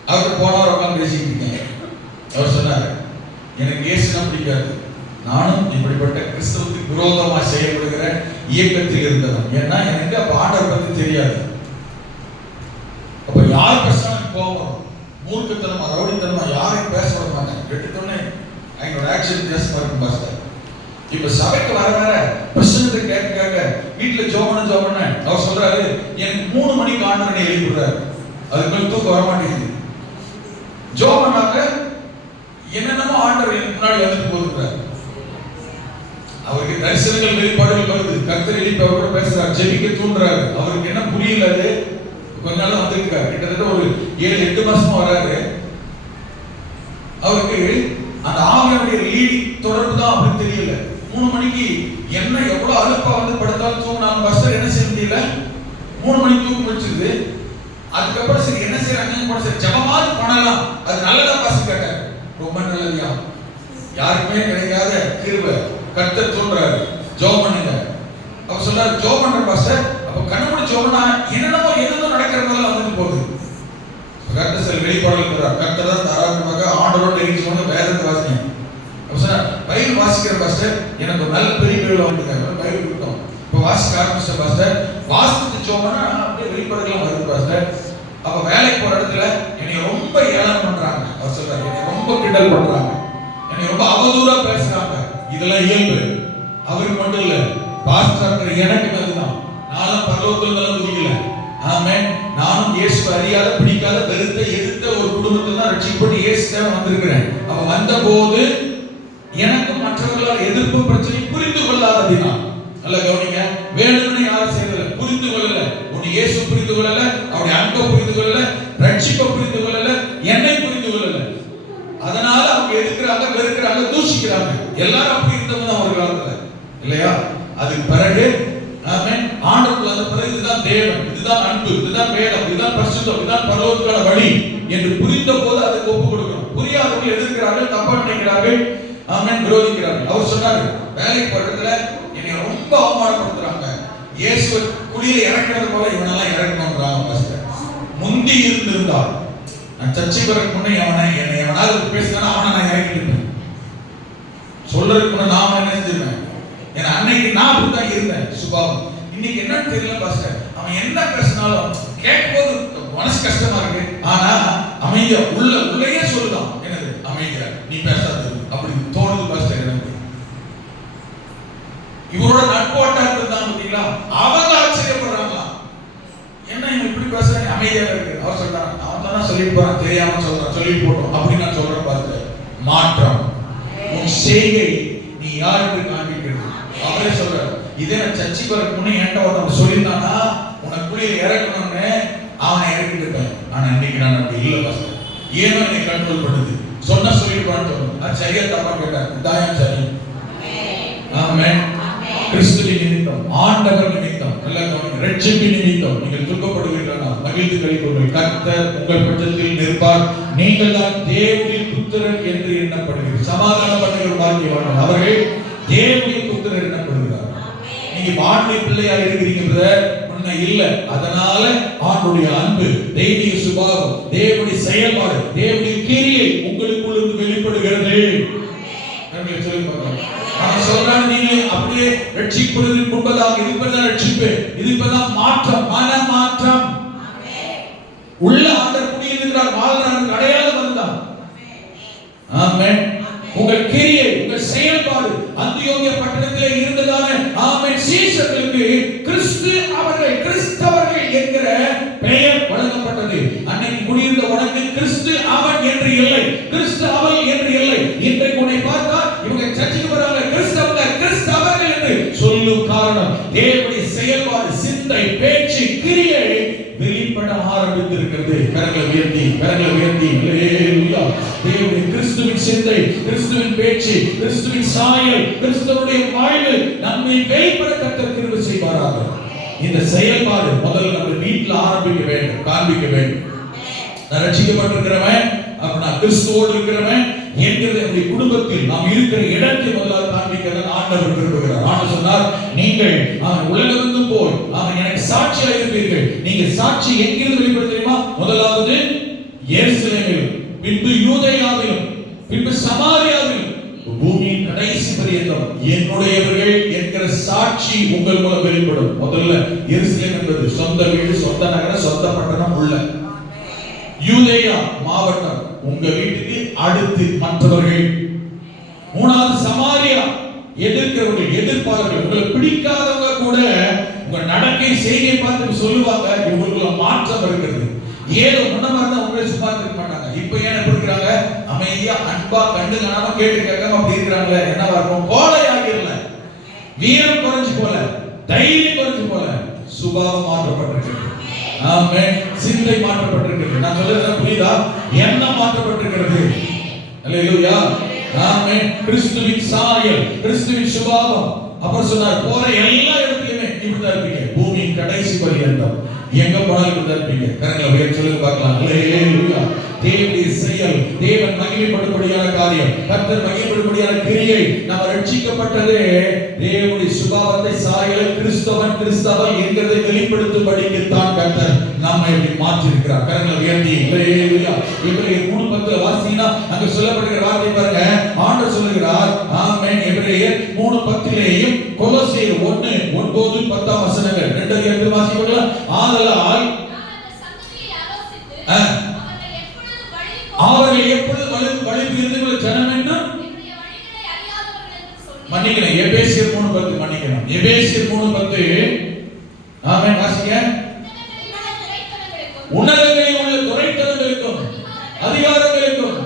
அவருக்கு போனவர் உட்காந்து பேசிக்கிட்டு இருக்கேன். அவர் சொன்னார், எனக்கு இயேசுனா பிடிக்காது, நானும் இப்படிப்பட்ட கிறிஸ்தவத்துக்கு விரோதமா செய்யப்படுகிற இயக்கத்தில் இருந்தவன். ஏன்னா எனக்கு அப்ப ஆண்டவர் பத்தி தெரியாது. அப்ப யார் பேசினாலும் கோபம், மூர்க்கத்தனமா, ரவுடித்தனமா யாரையும் பேச விட மாட்டேன். கேட்டுட்டோன்னே எங்களோட ஆக்ஷன் வித்தியாசமா இருக்கும் பாஸ்டர். இப்ப சபைக்கு வர பிரச்சனை கேட்க வீட்டுல ஜோமன அவர் சொல்றாரு, எனக்கு 3 மணிக்கு ஆண்டவனை எழுப்பிடுறாரு. அதுக்கு மேல தூக்கம் வர மாட்டேங்குது. ஜோமனாக என்னென்னமோ ஆண்டவர் எனக்கு முன்னாடி வந்துட்டு போகிறார். அவருக்கு தரிசனங்கள் வெளிப்பாடுகள் வருது, கர்த்தர் எழுப்பி அவர் கூட பேசுறாரு, ஜெபிக்க தூண்டுறாரு. அவருக்கு என்ன புரியல, அது கொஞ்ச நாள் வந்திருக்காரு, கிட்டத்தட்ட ஒரு 7-8 மாசமா வராரு. அவருக்கு அந்த ஆவியானுடைய லீடிங் தொடர்பு தான் அப்படி தெரியல. 3 மணிக்கு என்ன எவ்வளவு அலுப்பா வந்து படுத்தாலும் தூங்கினாலும் பஸ்டர் என்ன செய்ய முடியல, 3 மணிக்கு தூக்கம் முடிச்சிருது. அதுக்கப்புறம் சரி என்ன செய்யறாங்க கூட சரி ஜபமாவது பண்ணலாம், அது நல்லதா பாஸ்டர் கேட்டார். ரொம்ப நல்லதுயா, யாருக்குமே கிடைக்காத கிருபை கர்த்தர் தூண்டுறாரு, ஜெபம் பண்ணுங்க. அவர் சொல்றாரு, ஜெபம் பண்ற பாஸ்டர், அப்ப அப்ப கண்ணு முடிச்சோம்னா என்னென்னமோ எதுவும் நடக்கிறதெல்லாம் வந்துட்டு போகுது. கர்த்தர் சில வெளிப்பாடுகள் இருக்கிறார். கர்த்தர் தான் தாராளமாக ஆண்டவரோட இருக்கிறவங்க வேதத்தை வாசிங்க. அப்ப சொன்னார் பைபிள் வாசிக்கிற பாஸ்டர் எனக்கு ஒரு நல்ல பெரிய பைபிள் வந்துருக்காங்க. பைபிள் கொடுத்தோம். இப்போ வாசிக்க ஆரம்பிச்ச பாஸ்டர் வாசித்து சோம்னா அப்படியே வெளிப்பாடுகள்லாம் வருது பாஸ்டர். அப்ப வேலைக்கு போற இடத்துல என்னை ரொம்ப ஏளனம் பண்றாங்க. அவர் சொல்றாரு என்னை ரொம்ப கிண்டல் பண்றாங்க, என்னை ரொம்ப அவதூறா பேசுறாங்க. இதெல்லாம் இயல்பு. அவருக்கு மட்டும் இல்ல, பாஸ்டர் எனக்கு அதுதான். நானும் பரலோகத்துல குதிக்கல. ஆமென். நானும் இயேசு அறியாத பிடிக்காத வெறுத்த எதிர்த்த ஒரு குடும்பத்தை தான் ரட்சிக்கப்பட்டு இயேசுதான் வந்திருக்கிறேன். அப்ப வந்த போது எனக்கு மற்றவர்களால் எதிர்ப்பு பிரச்சனை புரிந்து கொள்ளாததினால், நல்ல கவனிங்க, வேணும்னு யாரும் செய்யல, புரிந்து கொள்ளல. உன்னை இயேசு புரிந்து கொள்ளல, அவருடைய அன்பை புரிந்து கொள்ளல, ரட்சிப்பை புரிந்து கொள்ளல, என்னை புரிந்து கொள்ளல. அதனால அவங்க எதிர்க்கிறாங்க, வெறுக்கிறாங்க, தூஷிக்கிறாங்க. எல்லாரும் அப்படி இருந்தவங்க தான் ஒரு காலத்துல இல்லையா? அதுக்கு பிறகு ஆமென், ஆண்டவருக்குள்ள அந்த பிறகு இதுதான் தேவன், இதுதான் அன்பு, இதுதான் வேதம், இதுதான் பரிசுத்தம், இதுதான் பரலோகத்துக்கான வழி என்று புரிந்த போது அதுக்கு ஒப்பு கொடுக்கணும். புரியாதவர்கள் எதிர்க்கிறார்கள், தப்பா நினைக்கிறார்கள், ஆமென், விரோதிக்கிறார்கள். அவர் சொன்னாரு வேலைக்கு போற இடத்துல என்னை ரொம்ப அவமானப்படுத்துறாங்க. இயேசு குடியில இறக்குறது போல இவனெல்லாம் இறக்கணும்ன்றாங்க பாஸ்டர். முந்தி இருந்திருந்தால் நான் சர்ச்சைக்கு வரக்கு முன்னே என்னை எவனாவது பேசினா அவனை நான் இறக்கிட்டு சொல்றதுக்கு முன்ன நாம என்ன செஞ்சிருவேன். ஏன்னா அன்னைக்கு நான் அப்படித்தான் இருந்தேன் சுபாவம். இன்னைக்கு என்னன்னு தெரியல பாஸ்டர். அவன் என்ன பேசினாலும் கேட்கும்போது மனசு கஷ்டமா இருக்கு. ஆனா அமைதியா உள்ளேயே சொல்லுதான், என்னது அமைதியா நீ பேசாது அப்படி தோணுது பாஸ்டர் எனக்கு. இவரோட நட்பு வட்டாரத்தில் தான் பார்த்தீங்களா, அவங்க ஆச்சரியப்படுறாங்களா, என்ன இவன் இப்படி பேசுறாங்க, அமைதியாக இருக்கு. அவர் சொல்றாங்க அவன் தானே சொல்லிட்டு போறான், தெரியாம சொல்றான், சொல்லி போட்டோம் அப்படின்னு நான் சொல்றேன் பாஸ்டர். மாற்றம் உன் செய்கை நீ யாருக்கு காண்பிக்கிறது. அவரே சொல்றாரு இதே நான் சர்ச்சைக்கு வரக்கு முன்னே என்கிட்ட ஒருத்தன் சொல்லியிருந்தானா உனக்கு குழியில இறக்கணும்னு அவனை இறக்கிட்டு இருப்பேன். ஆனா இன்னைக்கு நான் அப்படி இல்லை பாஸ்டர். ஏனோ என்னை கண்ட்ரோல் பண்ணுது. சொன்னா சொல்லிட்டு போறான்னு தோணும். அது சரியா தப்பா கேட்டேன், தாயம் சரி. ஆமென். கிறிஸ்துவின் நிமித்தம், ஆண்டவர் நிமித்தம், ரட்சிப்பின் நிமித்தம் நீங்கள் துக்கப்படுவீர்களானால் மகிழ்ந்து களிக்கொள்ளுங்கள். கர்த்தர் உங்கள் பட்சத்தில் நிற்பார். நீங்கள் தான் தேவனின் புத்திரர் என்று எண்ணப்படுவீர்கள். சமாதானப்பட்டவர்கள் பாக்கியவான்கள், அவர்கள் தேவனின் புத்திரர் எண்ணப்படுகிறார். நீங்க வான்மை பிள்ளையா இருக்கிறீங்க பிரதர், உண்மை இல்ல. அதனால ஆண்டுடைய அன்பு, தெய்வீக சுபாவம், தேவனுடைய செயல்பாடு, தேவனுடைய கிரியை உங்களுக்குள் இருந்து வெளிப்படுகிறது. சொல்லி பார்க்கலாம். அவன் சொல்றான் நீங்க அப்படியே ரட்சிக்கப்படுவதற்கு முன்பதாக இருப்பதான் ரட்சிப்பு, இருப்பதான் மாற்றம், மன மாற்றம். உள்ள ஆண்டவர் குடியிருக்கிறார், வாழ்றார், அடையாளம் வந்தான். ஆமென். உங்கள் கிரியை, உங்கள் செயல்பாடு அந்தியோகிய பட்டணத்திலே இருந்ததான ஆமென் சீஷர்களுக்கு கிறிஸ்து அவர்கள், கிறிஸ்தவர்கள் என்கிற பெயர் வழங்கப்பட்டது. அன்னைக்கு குடியிருந்த உனக்கு கிறிஸ்து அவன் என்று இல்லை, கிறிஸ்து அவள் என்று இல்லை. இன்றைக்கு உன்னை பார்த்தா இவங்க சர்ச்சுக்கு வராங்க, கிறிஸ்தவங்க, கிறிஸ்தவர்கள் என்று சொல்லும் காரணம் தேவனுடைய செயல்பாடு, சிந்தை, பேச்சு, கிரியை வெளிப்பட ஆரம்பித்திருக்கிறது. கரங்களை உயர்த்தி, கரங்களை உயர்த்தி, அல்லேலூயா. தேவனுடைய கிறிஸ்துவின் சிந்தை, கிறிஸ்துவின் பேச்சு, கிறிஸ்துவின் சாயல், கிறிஸ்துவுடைய வாழ்வு நம்மை வெளிப்பட கர்த்தர் கிருபை செய்வாராக. இந்த செயல்பாடு முதல்ல நம்ம வீட்டில் ஆரம்பிக்க வேண்டும், காண்பிக்க வேண்டும். நான் ரட்சிக்கப்பட்டிருக்கிறவன், அப்ப நான் கிறிஸ்துவோடு இருக்கிறவன் என்கிறது நம்முடைய குடும்பத்தில் நாம் இருக்கிற இடத்தை முதலாவது காண்பிக்க ஆண்டவர் விரும்புகிறார். ஆண்டவர் சொன்னார் நீங்கள் அவன் உலகெங்கும் போய் அவன் எனக்கு சாட்சியாக இருப்பீர்கள். நீங்க சாட்சி எங்கிருந்து வெளிப்பட தெரியுமா? முதலாவது எருசலேமிலும், பின்பு யூதேயாவிலும், பின்பு சமாரியாவிலும், பூமியின் கடைசி பரியந்தம் என்னுடையவர்கள் என்கிற சாட்சி உங்கள் மூலம் வெளிப்படும். முதல்ல எருசலேம் என்பது சொந்த வீடு, சொந்த நகரம், சொந்த பட்டணம் உள்ள யூதேயா மாவட்டம், உங்க வீட்டுக்கு அடுத்து மற்றவர்கள். மூணாவது சமாரியா, எதிர்க்கிறவர்கள், எதிர்ப்பாளர்கள், உங்களுக்கு பிடிக்காதவங்க கூட உங்க நடக்கை, செய்கை பார்த்து சொல்லுவாங்க இவங்களுக்குள்ள மாற்றம் இருக்கிறது. ஏதோ முன்னமா இருந்தா உங்களை சும்மா இருக்க மாட்டாங்க. இப்ப ஏன் எப்படி இருக்கிறாங்க? அமைதியா, அன்பா, கண்டு காணாம, கேட்டு கேட்காம அப்படி இருக்கிறாங்களே. என்னவா இருக்கும்? கோலை ஆகிடல, வீரம் குறைஞ்சு போல, தைரியம் குறைஞ்சு போல, சுபாவம் மாற்றப்பட்டிருக்கு. ஆமென். சிந்தை மாற்றப்பட்டிருக்கிறது. நான் சொல்றது புரியுதா? எண்ணம் மாற்றப்பட்டிருக்கிறது. அல்லேலூயா. ஆமென். கிறிஸ்துவின் சாயல், கிறிஸ்துவின் சுபாவம். அப்புறம் சொன்னார் போற எல்லா இடத்துலயுமே இப்படிதான் இருப்பீங்க. பூமியின் கடைசி பரியந்தம் எங்க போனாலும் இப்படிதான் இருப்பீங்க. கரங்களை உயர்த்தி சொல்லுங்க பார்க்கலாம். அல்லேலூயா. தேவனுடைய செயல், தேவன் மகிமைப்படும்படியான காரியம். கர்த்தர் மகிமைப்படும்படியான கிரியை. நாம் ரட்சிக்கப்பட்டது தேவனுடைய சுபாவத்தை சாயலை கிறிஸ்தவன் என்கிறதை வெளிப்படுத்தும்படிக்கு தான் கர்த்தர் நம்மை மாற்றி இருக்கிறார். கரங்களை உயர்த்தி ஹல்லேலூயா. எபிரேயர் 3:10 வாசினா அங்க சொல்லப்படுகிற வார்த்தை பாருங்க. ஆண்டவர் சொல்லுகிறார், ஆமென். எபிரேயர் 3:10லேயும் கொலோசியர் 1:9-10 வசனங்கள் ரெண்டு இடத்துல வாசிக்கலாம். ஆதலால் அவர்கள் எப்பொழுது வழிப்பு இருந்துள்ள ஜனம் என்றும் மன்னிக்கணும். எபேசியர் 3:10 மன்னிக்கணும். எபேசியர் 3:10 ஆமென் வாசிங்க. உன்னதங்களில் உள்ள துரைத்தனங்களுக்கும் அதிகாரங்களுக்கும்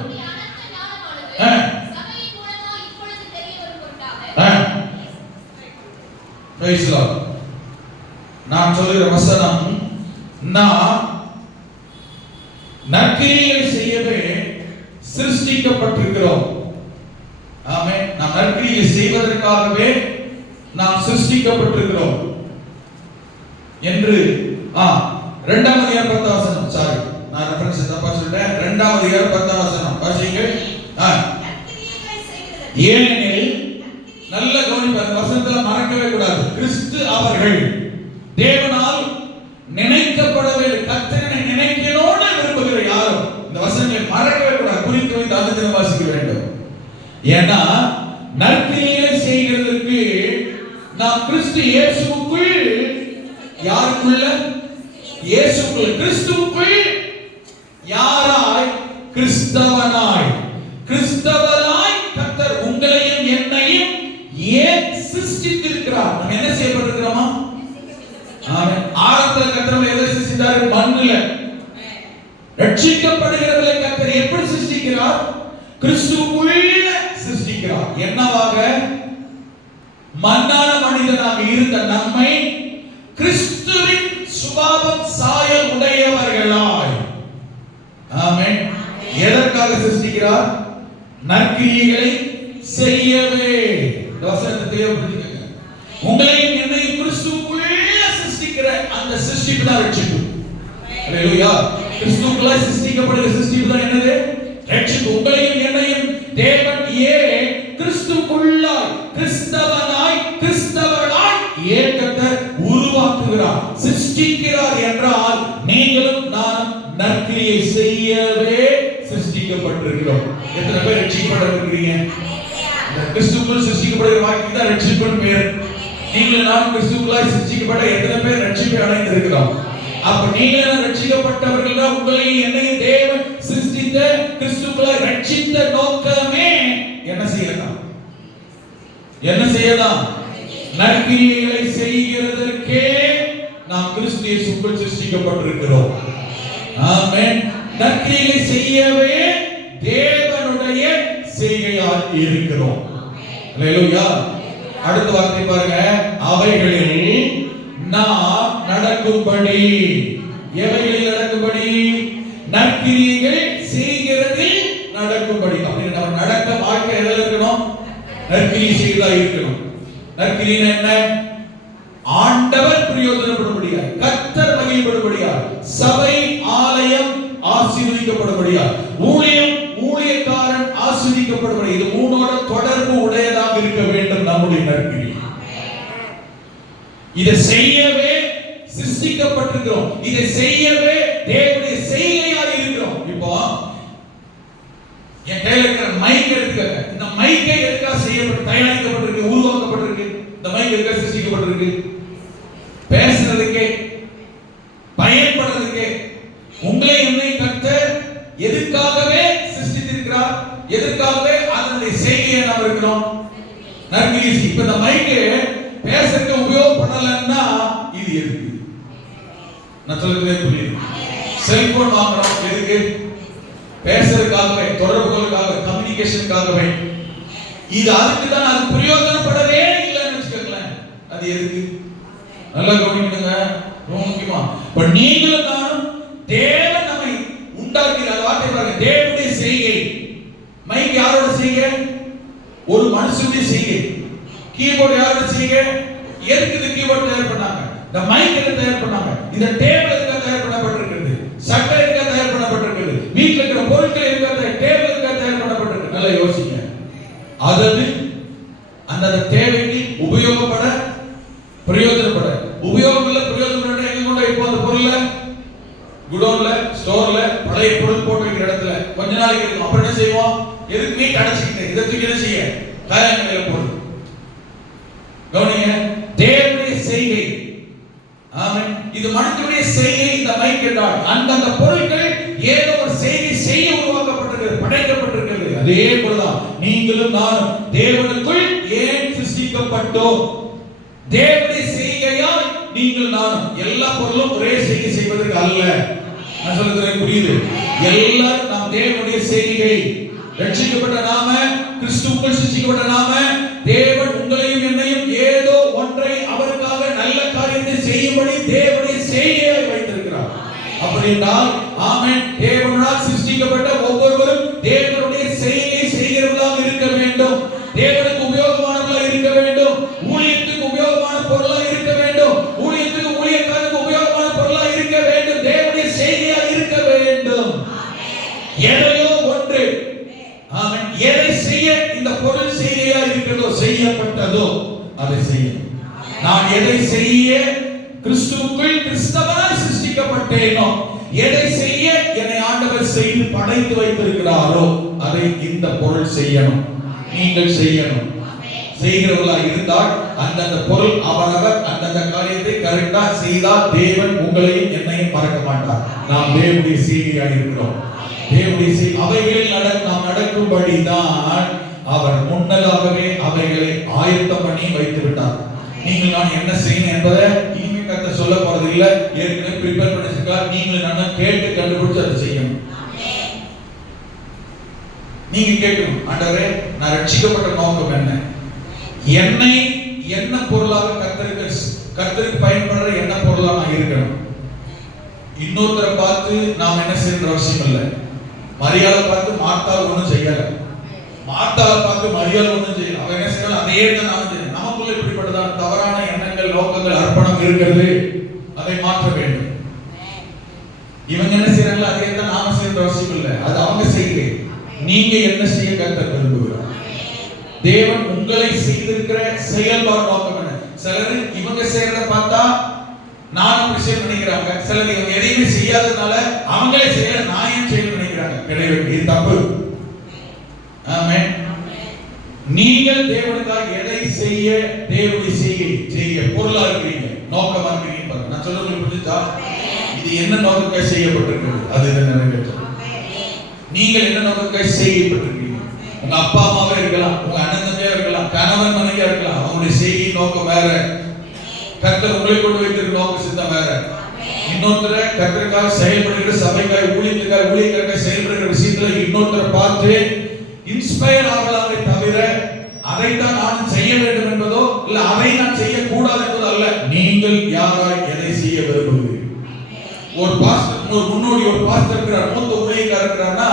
பிரைஸ் லார்ட். நான் சொல்லுகிற வசனம், நாம் நற்கிரியை செய்யவே சிருஷ்டிக்கப்பட்டிருக்கிறோம். ஆமென். நாம் நற்கிரியை செய்வதற்காகவே நாம் சிருஷ்டிக்கப்பட்டிருக்கிறோம் என்று 2ஆம் அதிகாரம் 10ஆம் வசனம். சாரி, நான் ரெஃபரன்ஸ் தப்பா சொல்லிட்டேன். 2ஆம் அதிகாரம் 10ஆம் வசனம் வாசிங்க. ஏனெனில் நல்ல கவனிப்பு, அந்த வசனத்தை மறக்கவே கூடாது. கிறிஸ்து அவர்கள் தேவனால் நினைக்கப்பட வேண்டும். கர்த்தரை நினைக்கணும்னு விரும்புகிற யாரும் இந்த வசனங்களை மறக்கவே கூடாது. குறித்து வைத்து அந்த தினம் வாசிக்க வேண்டும். ஏன்னா நற்கிரியை செய்கிறதற்கு நாம் கிறிஸ்து இயேசுவுக்குள், யாருக்குள்ள? இயேசுக்குள், கிறிஸ்துவுக்குள். யாராய்? கிறிஸ்தவனாய். கிறிஸ்தவனாய் கர்த்தர் உங்களையும் என்னையும் ஏன் சிருஷ்டித்திருக்கிறார்? நம்ம என்ன செய்யப்பட்டிருக்கிறோமா? ஆரம்பத்தில் கர்த்தர் எதை சிருஷ்டித்தார்? மண்ணுல. ரட்சிக்கப்படுகிறவர்களை கர்த்தர் எப்படி சிருஷ்டிக்கிறார்? கிறிஸ்துவுக்குள்ள சிருஷ்டிக்கிறார். என்னவாக? மண்ணான மனிதனாக இருந்த நம்மை கிறிஸ்துவின் சுபாவம் சாயல் உடையவர்களாய். ஆமென். எதற்காக சிருஷ்டிக்கிறார்? நற்கிரியைகளை செய்யவே. வசனத்தை புரிஞ்சுக்கங்க. உங்களையும் என்னையும் கிறிஸ்துவுக்குள்ள சிருஷ்டிக்கிற அந்த சிருஷ்டிப்பு தான் ரட்சிப்பு. ஹல்லேலூயா. கிறிஸ்துவுக்குள்ள சிருஷ்டிக்கப்படுகிற சிருஷ்டிப்பு தான் என்னது? ரட்சிப்பு. உங்களையும் என்னையும் தேவன் கிறிஸ்துவுக்குள்ளாய், கிறிஸ்தவனாய், கிறிஸ்தவனாய் ஏகத்தை உருவாக்குகிறார், சிருஷ்டிக்கிறார் என்றால் நீங்களும் நானும் நற்கிரியை செய்யவே சிருஷ்டிக்கப்பட்டிருக்கிறோம். எத்தனை பேர் ரட்சிக்கப்பட்டிருக்கிறீங்க? கிறிஸ்துவுக்குள் சிருஷ்டிக்கப்படுகிற வாக்கு தான் ரட்சிப்புன்னு பேர். நீங்கள் நாம் கிறிஸ்துவுக்குள்ளாய் சிருஷ்டிக்கப்பட்ட எத்தனை பேர் ரட்சிப்பை அடைந்திருக்கிறோம்? அப்ப நீங்கள் ரட்சிக்கப்பட்டவர்கள் தான். உங்களையும் என்னையும் தேவன் சிருஷ்டித்த கிறிஸ்துவுக்குள்ளாய் ரட்சித்த நோக்கமே என்ன செய்யலாம்? என்ன செய்யலாம்? நற்கிரியைகளை செய்கிறதற்கே நாம் கிறிஸ்து இயேசுவுக்குள் சிருஷ்டிக்கப்பட்டிருக்கிறோம். ஆமென். நற்கிரியைகளை செய்யவே தேவனுடைய செய்கையால் இருக்கிறோம். ஹல்லேலூயா. அடுத்த வார்த்தை பாருங்க. அவைகளில் நாம் நடக்கும்படி. எவைகளில் நடக்கும்படி? நற்கிரியைகள் செய்கிறதில் நடக்கும்படி. அப்படி நம்ம நடக்க வாழ்க்கை எதில் இருக்கணும்? நற்கிரியை செய்வதா இருக்கணும். நற்கிரியை என்ன? ஆண்டவர் பிரயோஜனப்படும்படியாய், கர்த்தர் மகிமைப்படும்படியாய், சபை ஆலயம் ஆசீர்வதிக்கப்படும்படியாய், ஊழியக்காரன் ஆசீர்வதிக்கப்படும்படி. இது மூணோட தொடர்பு உடையதாக இருக்க வேண்டும் நம்முடைய நற்கிரி. இதை செய்யவே சிருஷ்டிக்கப்பட்டிருக்கிறோம். இதை செய்யவே தேவனுடைய செய்கையாக இருக்கிறோம். இப்போ என் கையில இருக்கிற மைக் எடுத்துக்கங்க. இந்த மைக்கை எதுக்காக செய்யப்பட்டு தயாரிக்கப்பட்டிருக்கு, உருவாக்கப்பட்டிருக்கு? இந்த மைக் எதுக்காக சிருஷ்டிக்கப்பட்டிருக்கு? பேசுறதுக்கே, பயன்படுறதுக்கே. உங்களை என்னை கர்த்தர் எதுக்காகவே சிருஷ்டித்திருக்கிறார்? எதுக்காகவே அதனுடைய செய்கையை நாம் இருக்கிறோம்? நற்கிரி. இப்ப இந்த மைக்கை பேசுறதுக்கு உபயோகப்படலன்னா இது எதுக்கு? நான் சொல்லுறதே புரியுது. செல்போன் வாங்குறோம் எதுக்கு? பேசுறதுக்காகவே, தொடர்புகளுக்காக, கம்யூனிகேஷனுக்காகவே. இது அதுக்கு தான். அது பிரயோஜனப்படவே இல்லைன்னு வச்சுக்கோங்களேன். அது எதுக்கு? நல்லா கவனிக்கணுங்க, ரொம்ப முக்கியமா. இப்ப நீங்களும் நானும் தேவன் நம்மை உண்டாக்கிற வார்த்தை பாருங்க. தேவனுடைய செய்கை. மைக் யாரோட செய்கை? ஒரு மனுஷனுடைய செய்கை. கீபோர்டு யாரோட செய்கை? எதுக்கு இந்த கீபோர்டு தயார் பண்ணாங்க? இந்த மைக் எதுக்கு தயார் பண்ணாங்க? இந்த டேபிள் எதுக்கு தயார் பண்ணப்பட்டிருக்கிறது? சட்டை எதுக்கு தயார் பண்ணப்பட்டிருக்கிறது? வீட்டில் இருக்கிற பொருட்கள் எதுக்கு டேபிள் எதுக்கு தயார் பண்ணப்பட்டிருக்கு? நல்லா யோசி. குடோன்ல ஸ்டோர்ல பழைய பொருள் போட்டு வைக்கிற இடத்துல கொஞ்ச நாளைக்கு இருக்கும். அப்புறம் என்ன செய்வோம்? எதுக்கு வீட்டு அடைச்சிக்கிட்டு இதை தூக்கி என்ன செய்ய காயங்களில போடுது. கவனிங்க, தேவனுடைய செய்கை. ஆமென். இது மனிதனுடைய செய்கை. இந்த மைக் என்றால் அந்தந்த பொருட்கள் ஏதோ ஒரு செய்கை செய்ய உருவாக்கப்பட்டிருக்கிறது, படைக்கப்பட்டிருக்கிறது. அதே போலதான் நீங்களும் நானும் தேவனுக்குள் ஏன் சிருஷ்டிக்கப்பட்டோம்? தேவனுடைய செய்கையால் நீங்கள் நானும். எல்லா பொருளும் ஒரே செய்கை செய்வதற்கு அல்ல. நான் சொல்றது புரியுது? எல்லாரும் நாம் தேவனுடைய செய்கை. ரட்சிக்கப்பட்ட நாம, கிறிஸ்துவுக்குள் சிருஷ்டிக்கப்பட்ட நாம, தேவன் உங்களையும் என்னையும் ஏதோ ஒன்றை அவருக்காக நல்ல காரியத்தை செய்யும்படி தேவனுடைய செய்கையை வைத்திருக்கிறார். அப்படி என்றால் ஆமென், தேவனால் சிருஷ்டிக்கப்பட்ட ஒவ்வொருவரும் தேவனுடைய செய்கை செய்கிறவர்களாக இருக்க வேண்டும். தேவனுக்கு உபயோகமானவர்களாக இருக்க வேண்டும். ஊழியத்துக்கு உபயோகமான பொருளாக இருக்க வேண்டும். ஊழியத்துக்கு ஊழியக்காரருக்கு உபயோகமான பொருளாக இருக்க வேண்டும். தேவனுடைய செய்கையாக இருக்க வேண்டும். எதையோ ஒன்று, ஆமென், எதை செய்ய இந்த பொருள் செய்கையா இருக்கிறதோ, செய்யப்பட்டதோ அதை செய்யணும். நான் எதை செய்ய கிறிஸ்துவுக்குள் கிறிஸ்தவனாய் சிருஷ்டிக்கப்பட்டேனோ, எதை செய்ய என்னை ஆண்டவர் செய்து படைத்து வைத்திருக்கிறாரோ அதை இந்த பொருள் செய்யணும். நீங்கள் செய்யணும். செய்கிறவர்களா இருந்தால் அந்தந்த பொருள் அவனவர் அந்தந்த காரியத்தை கரெக்டா செய்தால் தேவன் உங்களையும் என்னையும் மறக்க மாட்டார். நாம் தேவனுடைய செய்கையாக இருக்கிறோம். தேவனுடைய அவைகளில் நாம் நடக்கும்படிதான் அவர் முன்னதாகவே அவைகளை ஆயத்தம் பண்ணி வைத்து விட்டார். நீங்கள் நான் என்ன செய்யணும் என்பதை இனிமே கத்த சொல்ல போறது இல்ல, ஏற்கனவே ப்ரிப்பேர் பண்ணிருக்கார். நீங்கள் நான் கேட்டு கண்டுபிடிச்சு அதை செய்யணும். நீங்க கேட்கணும், ஆண்டவரே நான் ரட்சிக்கப்பட்ட நோக்கம் என்ன? என்னை என்ன பொருளாக கர்த்தருக்கு பயன்படுற என்ன பொருளாக நான் இருக்கணும். இன்னொருத்தரை பார்த்து நாம் என்ன செய்யற அவசியம் இல்லை. மரியாதை பார்த்து மார்த்தாள் ஒண்ணும் செய்யல, மார்த்தாளை பார்த்து மரியாதை ஒண்ணும் செய்யல. அவன் என்ன செய்யணும், அதையே தான் நாம செய்யணும். நமக்குள்ள இப்படிப்பட்டதான தவறான எண்ணங்கள், நோக்கங்கள், அர்ப்பணம் இருக்கிறது, அதை மாற்ற வேண்டும். இவங்க என்ன செய்யறாங்களோ அதே தான் நாம செய்யற அவசியம் இல்லை. அது அவங்க செய்யுங்க. நீங்க என்ன செய்ய கர்த்தர் விரும்புகிறார்? தேவன் உங்களை செய்திருக்கிற செயல்பாடு நோக்கம் என்ன? சிலர் இவங்க செய்யறத பார்த்தா நான் அப்படி செய்ய நினைக்கிறாங்க. சிலர் இவங்க எதையுமே செய்யாததுனால அவங்களே செய்ய நான் ஏன் செய்ய நினைக்கிறாங்க. கிடையாது, இது தப்பு. ஆமென். நீங்கள் தேவனுக்காக எதை செய்ய தேவனுடைய செய்ய பொருளா இருக்கிறீங்க, நோக்கமா இருக்கிறீங்க. நான் சொல்றது புரிஞ்சுதா? இது என்ன நோக்கத்துக்காக செய்யப்பட்டிருக்கிறது அது நிறைவேற்றும். நீங்கள் என்ன நோக்கத்துக்காக செய்யப்பட்டிருக்கீங்க? உங்க அப்பா அம்மாவே இருக்கலாம், உங்க அண்ணன் தம்பியா இருக்கலாம், கணவன் மனைவியா இருக்கலாம். அவங்களுடைய செய்கை நோக்கம் வேற. கர்த்தர் உங்களை கொண்டு வைத்திருக்கிற நோக்க சித்தம் வேற. இன்னொருத்தரை கர்த்தருக்காக செயல்படுகிற சபைக்காக ஊழியக்காக செயல்படுகிற விஷயத்துல இன்னொருத்தரை பார்த்து இன்ஸ்பயர் ஆகலாமே தவிர அதைத்தான் நான் செய்ய வேண்டும் என்பதோ இல்ல அதை நான் செய்யக்கூடாது என்பதோ அல்ல. நீங்கள் யாராய் எதை செய்ய விரும்புகிறீர்கள்? ஒரு பாஸ்டர், ஒரு முன்னோடி, ஒரு பாஸ்டர் இருக்கிறார், மூத்த ஊழியக்காரர் இருக்கிறார்னா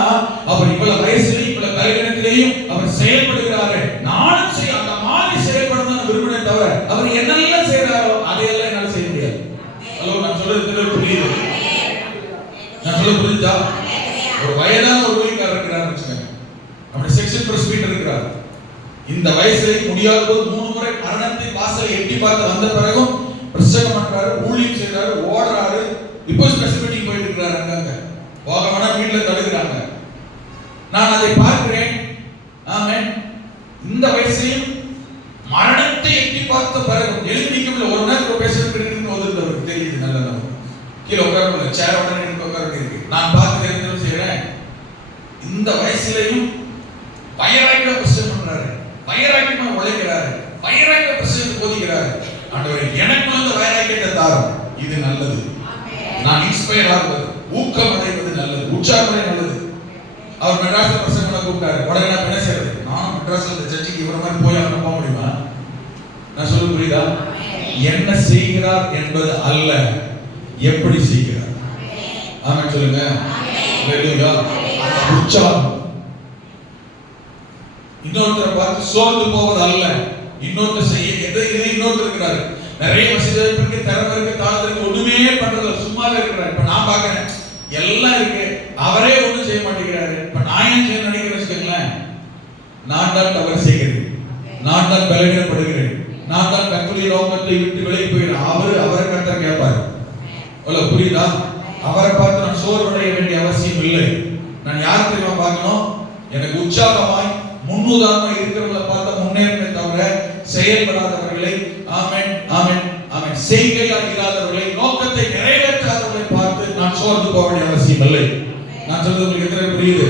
அவர் இவ்வளவு வயசுலயும் இவ்வளவு கலைஞனத்திலேயும் அவர் செயல்படுகிறாரு. நானும் செய்ய அந்த மாதிரி செயல்படணும் விரும்பினே தவிர அவர் என்னெல்லாம் செய்யறாரோ அதையெல்லாம் என்னால செய்ய முடியாது. ஹலோ, நான் சொல்றது புரியுது? நான் சொல்ல புரிஞ்சா? ஒரு வயதான ஒரு ஊழியக்காரர் இருக்கிறார் வச்சுக்கோங்க, அப்படி செக்ஷன் பிரஸ்பீட்டர் இருக்கிறார். இந்த வயசுல முடியாத போது 3 முறை மரணத்தை வாசலை எட்டி பார்த்து வந்த பிறகும் பிரசங்கம் பண்றாரு, ஊழியம் செய்யறாரு, ஓடுறாரு. இப்போ ஸ்பெஷல் மீட்டிங் போயிட்டு இருக்கிறாரு. அங்கங்க போகவனா வீட்டுல தடுக்கிறாங்க. நான் அதை பார்க்கிறேன். ஆமென். இந்த வயசையும் மரணத்தை எட்டி பார்த்த பிறகு எழுதி நிற்கல. ஒரு நேரத்தில் பேசுறது ஒதுக்கிறவருக்கு தெரியுது. நல்ல கீழே உட்கார சேர் உடனே உட்கார இருக்கு. நான் பார்த்து தெரிஞ்சு செய்யறேன். இந்த வயசுலையும் வயராய்க்க பிரசங்கம் பண்றாரு, வயராய்க்கமா உழைக்கிறாரு, வயராய்க்க பிரசங்கம் போதிக்கிறாரு. ஆண்டவரே எனக்கு அந்த வயராய்க்கத்தை தாரும். இது நல்லது. நான் இன்ஸ்பயர் ஆகுவது, ஊக்கம் அடைவது நல்லது, உற்சாகம் நல்லது. அவர் மெட்ராஸ்ல பிரசங்கம் கூப்பிட்டாரு. உடனே நான் என்ன செய்யறது? நான் மெட்ராஸ்ல இந்த சர்ச்சுக்கு இவர மாதிரி போய் அங்க போக முடியுமா? நான் சொல்ல புரியுதா? என்ன செய்கிறார் என்பது அல்ல, எப்படி செய்கிறார். ஆமென் சொல்லுங்க. ஹalleluya. உற்சாகம். இன்னொருத்தரை பார்த்து சோர்ந்து போவது அல்ல, இன்னொருத்தர் செய்ய எதை இன்னொருத்தர் இருக்கிறாரு. நிறைய வசதி இருக்கு, திறமை இருக்கு, தாளம் இருக்கு, ஒண்ணுமே பண்றது சும்மாவே இருக்கிறாரு. இப்ப நான் பாக்குறேன் எல்லாம் இருக்கு, அவரே ஒண்ணும் செய்ய மாட்டேங்கிறாரு. இப்ப நான் ஏன் செய்ய நினைக்கிறேன் வச்சுக்கோங்களேன், நான் தான் தவறு செய்கிறேன், நான் தான் பலவீனப்படுகிறேன், நான் தான் கர்த்தருடைய நோக்கத்தை விட்டு விலகி போகிறேன். அவரை கர்த்தர் கேட்பாரு. புரியுதா? அவரை பார்த்து நான் இல்லை. நான் யார் தெரியுமா பார்க்கணும்? எனக்கு உற்சாகமாய் முன்னுதாரணம் இருக்கிறவங்களை பார்த்த முன்னேறமே தவிர செயல்படாதவர்களை, ஆமென் ஆமென் ஆமென், செய்கையால் இராதவர்களை, நோக்கத்தை நிறைவேற்றாதவர்களை பார்த்து நான் சோர்ந்து போக வேண்டிய அவசியம் இல்லை. நான் சொல்றது உங்களுக்கு எத்தனை புரியுது?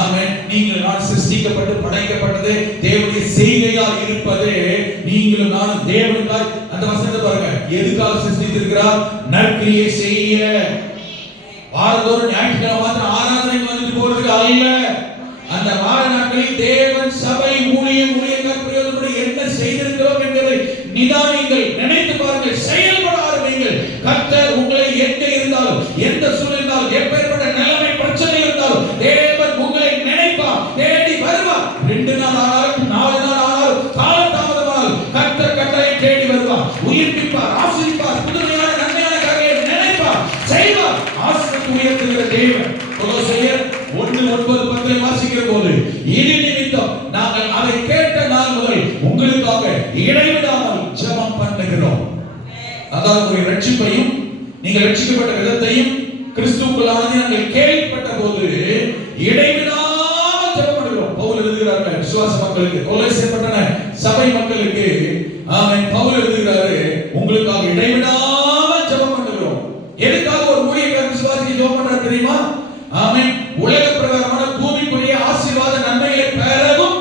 ஆமென். நீங்கள் நான் சிருஷ்டிக்கப்பட்டு படைக்கப்பட்டது தேவனுடைய செய்கையால் இருப்பதே. நீங்களும் நானும் தேவனுக்காய், அந்த வசனத்தை பாருங்க, எதுக்காக சிருஷ்டித்திருக்கிறார்? நற்கிரியை செய்ய. வாரந்தோறும் ஞாயிற்றுக்கிழமை மாத்திரம் ஆராதனைக்கு வந்துட்டு போறதுக்கு அல்ல. அந்த வார நாட்களில் தேவன் சபை ஊழியக்கார் பிரயோஜனப்படி என்ன செய்திருக்கிறோம் என்பதை நிதானியுங்கள், நினைத்து பாருங்கள், செயல்பட ஆரம்பியுங்கள். கர்த்தர் உங்களை எங்க இருந்தாலும், எந்த சூழ்நிலையிலும், எப்பேற்பட்ட நிலைமை பிரச்சனை இருந்தாலும் தேவன் உங்களை நினைப்பார், தேடி வருவார். 2 நாள் ஆனாலும் 4 நாள் ஆனாலும் காலதாமதமானாலும் கர்த்தர் கட்டளை தேடி வருவார், உயிர்ப்பிப்பார், ஆசீர்வதிப்பார், புதுமையான நன்மையான காரியங்களை நினைப்பார், செய்வார். ஆசீர்வதித்து உயர்த்துகிற தேவன். கொலோசையர் 1:9-10 வாசிக்கிற போது, இது நிமித்தம் நாங்கள் அதை கேட்ட நாள் முதல் உங்களுக்காக இடைவிடாமல் ஜெபம் பண்ணுகிறோம். அதாவது ஒரு ரட்சிப்பையும் நீங்கள் ரட்சிக்கப்பட்ட விதத்தையும் கிறிஸ்துவுக்குள்ளானதை நாங்கள் கேள்விப்பட்ட போது இடைவிடாமல் ஜெபம் பண்ணுகிறோம். பவுல் எழுதுகிறார்கள் விசுவாச மக்களுக்கு, கொலோசையர் பட்டண சபை மக்களுக்கு, ஆமென், பவுல் எழுதுகிறாரு, உங்களுக்காக இடைவிடாமல் ஜெபம் பண்ணுகிறோம். எதுக்காக ஒரு ஊழியக்காரர் விசுவாசிக்கு ஜெபம் பண்றாரு தெரியுமா? ஆமென். உலக பிரகாரமான பூமிக்குரிய ஆசீர்வாத நன்மைகளை பெறவும்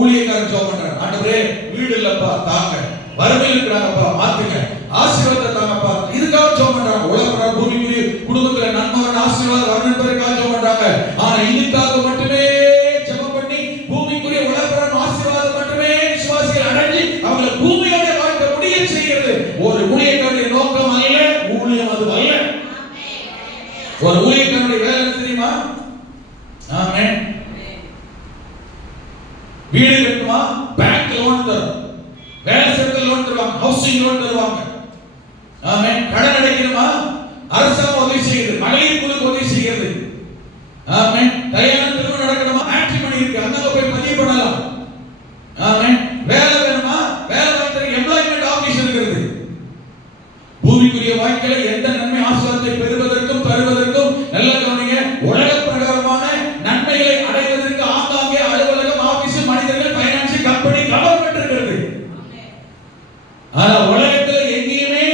ஊழியக்காரர் ஜெபம் பண்றார். ஆண்டவரே, வீடு இல்லப்பா தாங்க, வறுமையில் இருக்கிறாங்கப்பா மாத்துங்க, ஆசீர்வாதத்தை தாங்கப்பா. இதுக்காக ஜெபம் பண்றாங்க. உலக பிரகாரம் பூமிக்குரிய குடும்பத்துல நன்மையான ஆசீர்வாதம் வரணும்ன்றதுக்காக ஜெபம் பண்றாங்க. ஆனா இதுக்காக மட்டுமே ஜெபம் பண்ணி பூமிக்குரிய உலக பிரகாரம் ஆசீர்வாதம் மட்டுமே விசுவாசிகள் அடைஞ்சு அவங்களை பூமியோட வாழ்க்கை முடிய செய்கிறது ஒரு ஊழியக்காரனுடைய நோக்கம் அல்ல, ஊழியம் அது அல்ல. ஒரு ஊழியக்காரனுடைய வேலை தெரியுமா? ஆமென். வீடு கட்டுமா, பேங்க் லோன் தரும், வேலை செய்யறது லோன் தருவாங்க, ஹவுசிங் லோன் தருவாங்க. ஆமென். கடன் அடைக்கணுமா, அரசாங்கம் உதவி செய்யுது, மகளிர் குழுக்கு உதவி செய்யுது. ஆமென். கல்யாணம் திருமணம் நடக்கணுமா, மேட்ரிமோனி இருக்கு, அங்க போய் பதிவு பண்ணலாம். ஆமென். வேலை வேணுமா, வேலை வாங்குறதுக்கு எம்ப்ளாய்மென்ட் ஆபீஸ் இருக்குது. பூமிக்குரிய வாழ்க்கையில எந்த நன்மை ஆசீர்வாதத்தை பெறுவதற்கும் தருவதற்கும் நல்ல கவனிங்க, உலக பிரகாரமான நன்மைகளை அடைவதற்கு ஆங்காங்கே அலுவலகம், ஆபீஸ், மனிதர்கள், ஃபைனான்ஸ், கம்பெனி, கவர்மெண்ட் இருக்கிறது. ஆனா உலகத்துல எங்கேயுமே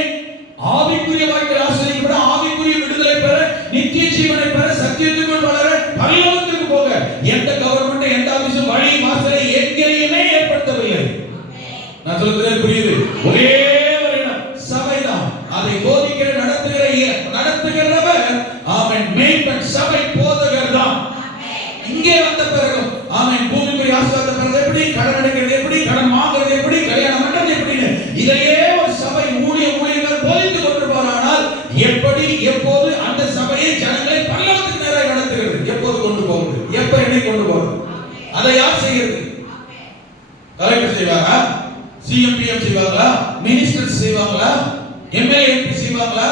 ஆவிக்குரிய வாழ்க்கையில் ஆசீர்வதிக்கப்பட, ஆவிக்குரிய விடுதலை பெற, நித்திய ஜீவனை பெற, சத்தியத்துக்குள் வளர, பரலோகத்துக்கு போக எந்த கவர்மெண்ட், எந்த ஆபீஸ் வழி வாசலை எங்கேயுமே ஏற்படுத்தவில்லை. நான் சொல்றது புரியுது? ஒரே சபைதான். அதை போதிக்கிற நடத்துகிறவர், ஆமென், மேய்ப்பன், சபை போதகர் தான். இங்கே வந்த பிறகு, ஆமென், பூமிக்குரிய ஆசீர்வாதத்தை பெறுவது எப்படி, கடன் அடைக்கிறது எப்படி, கடன் வாங்குறது எப்படி, கல்யாணம் பண்றது எப்படின்னு இதையே ஒரு சபை ஊழியர்கள் போதித்துக் கொண்டிருப்பாரானால் எப்படி, எப்போது அந்த சபையை ஜனங்களை பரலோகத்துக்கு நேராக நடத்துகிறது, எப்போது கொண்டு போகிறது, எப்ப என்னை கொண்டு போகிறது, அதை யார் செய்கிறது? தலைவர் செய்வாரா, சிஎம்பிஎம் செய்வாங்களா, மினிஸ்டர் செய்வாங்களா, எம்எல்ஏ எம்பி செய்வாங்களா,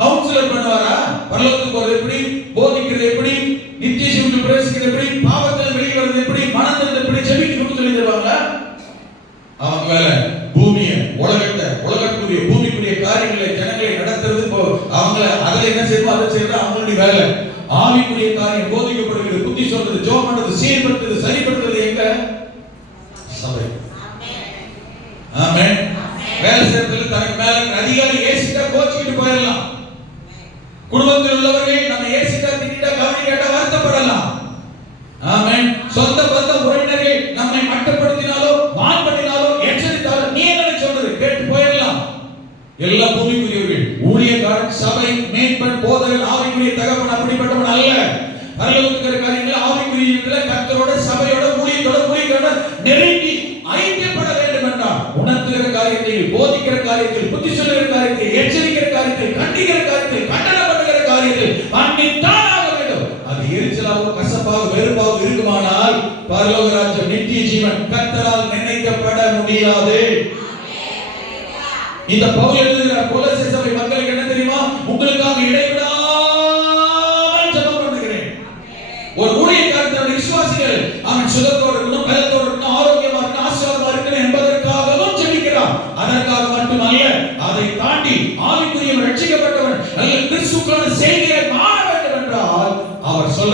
கவுன்சிலர் பண்ணுவாரா? பரலோகத்துக்கு போறது எப்படி, போதிக்கிறது எப்படி, நித்திய ஜீவனுக்கு பிரவேசிக்கிறது எப்படி, பாவத்தில் வெளியே வருவது எப்படி, மனதில் எப்படி, ஜெபிக்கணும்னு சொல்லி தருவாங்களா? அவங்க வேலை பூமியை, உலகத்தை, உலகத்துக்குரிய பூமிக்குரிய காரியங்களை ஜனங்களை நடத்துறது. அவங்கள அதில் என்ன செய்யணும் அதை செய்யறது அவங்களுடைய வேலை. ஆவிக்குரிய காரியம் போதிக்கப்படுகிறது, புத்தி சொல்றது, ஜெபம் பண்றது, சீர்படுத்துறது, சரிப்படுத்துறது எங்க? சபை. ஆமென். வேலை செய்யறதுல தனக்கு மேல அதிகாரி ஏசிட்டா கோச்சிக்கிட்டு போயிடலாம். குடும்பத்தில் உள்ளவர்கள் நம்ம ஏசிட்டா திட்டா கவனிக்கட்டா வருத்தப்படலாம். ஆமென். சொந்த பந்த உறவினர்கள் நம்மை மட்டப்படுத்தினாலோ மான் பண்ணினாலோ எச்சரித்தாலோ நீ என்ன சொல்றது கேட்டு போயிடலாம். எல்லா பூமிக்குரியவர்கள், ஊழியக்காரன், சபை, மேய்ப்பன், போதகன், ஆவிக்குரிய தகப்பன் அப்படிப்பட்டவன் அல்ல. பரலோகத்துக்கு காரியங்கள் ஆவிக்குரியத்துல கர்த்தரோட, சபையோட, ஊழியத்தோட நெருங்கி ஐக்கியப்பட வேண்டும் என்றால் உணர்த்துகிற காரியத்தில், போதிக்கிற காரியத்தில், புத்தி சொல்லுகிற காரியத்தில், எச்சரிக்கிற காரியத்தில், கண்டிக்கிற காரியத்தில், கண்டனம் பண்ணுகிற காரியத்தில் பண்ணித்தான் ஆக வேண்டும். அது எரிச்சலாக, கசப்பாக, வெறுப்பாக இருக்குமானால் பரலோக ராஜ்யம், நித்திய ஜீவன் கர்த்தரால் நினைக்கப்பட முடியாது. இந்த பவுல் எழுதுகிற கொலோசை சபை மக்களுக்கு என்ன தெரியுமா? உங்களுக்காக இடைவிடாமல் ஜெபம் பண்ணுகிறேன். ஒரு ஊழியக்காரனுடைய விசுவாசிகள் அவன் சுகத்தோடு இருக்கணும், பலத்தோடு இருக்கணும், ஆரோக்கியமா இருக்கணும், ஆசீர்வாதமா இருக்கணும் என்பதற்காகவும் ஜெபிக்கிறான். அதற்காக மட்டுமல்ல, அதை தாண்டி ஆவிக்குரியவன், ரட்சிக்கப்பட்டவன், நல்ல கிறிஸ்துவுக்கான செய்தியை மாற வேண்டும் என்றால் அவர் சொல்ல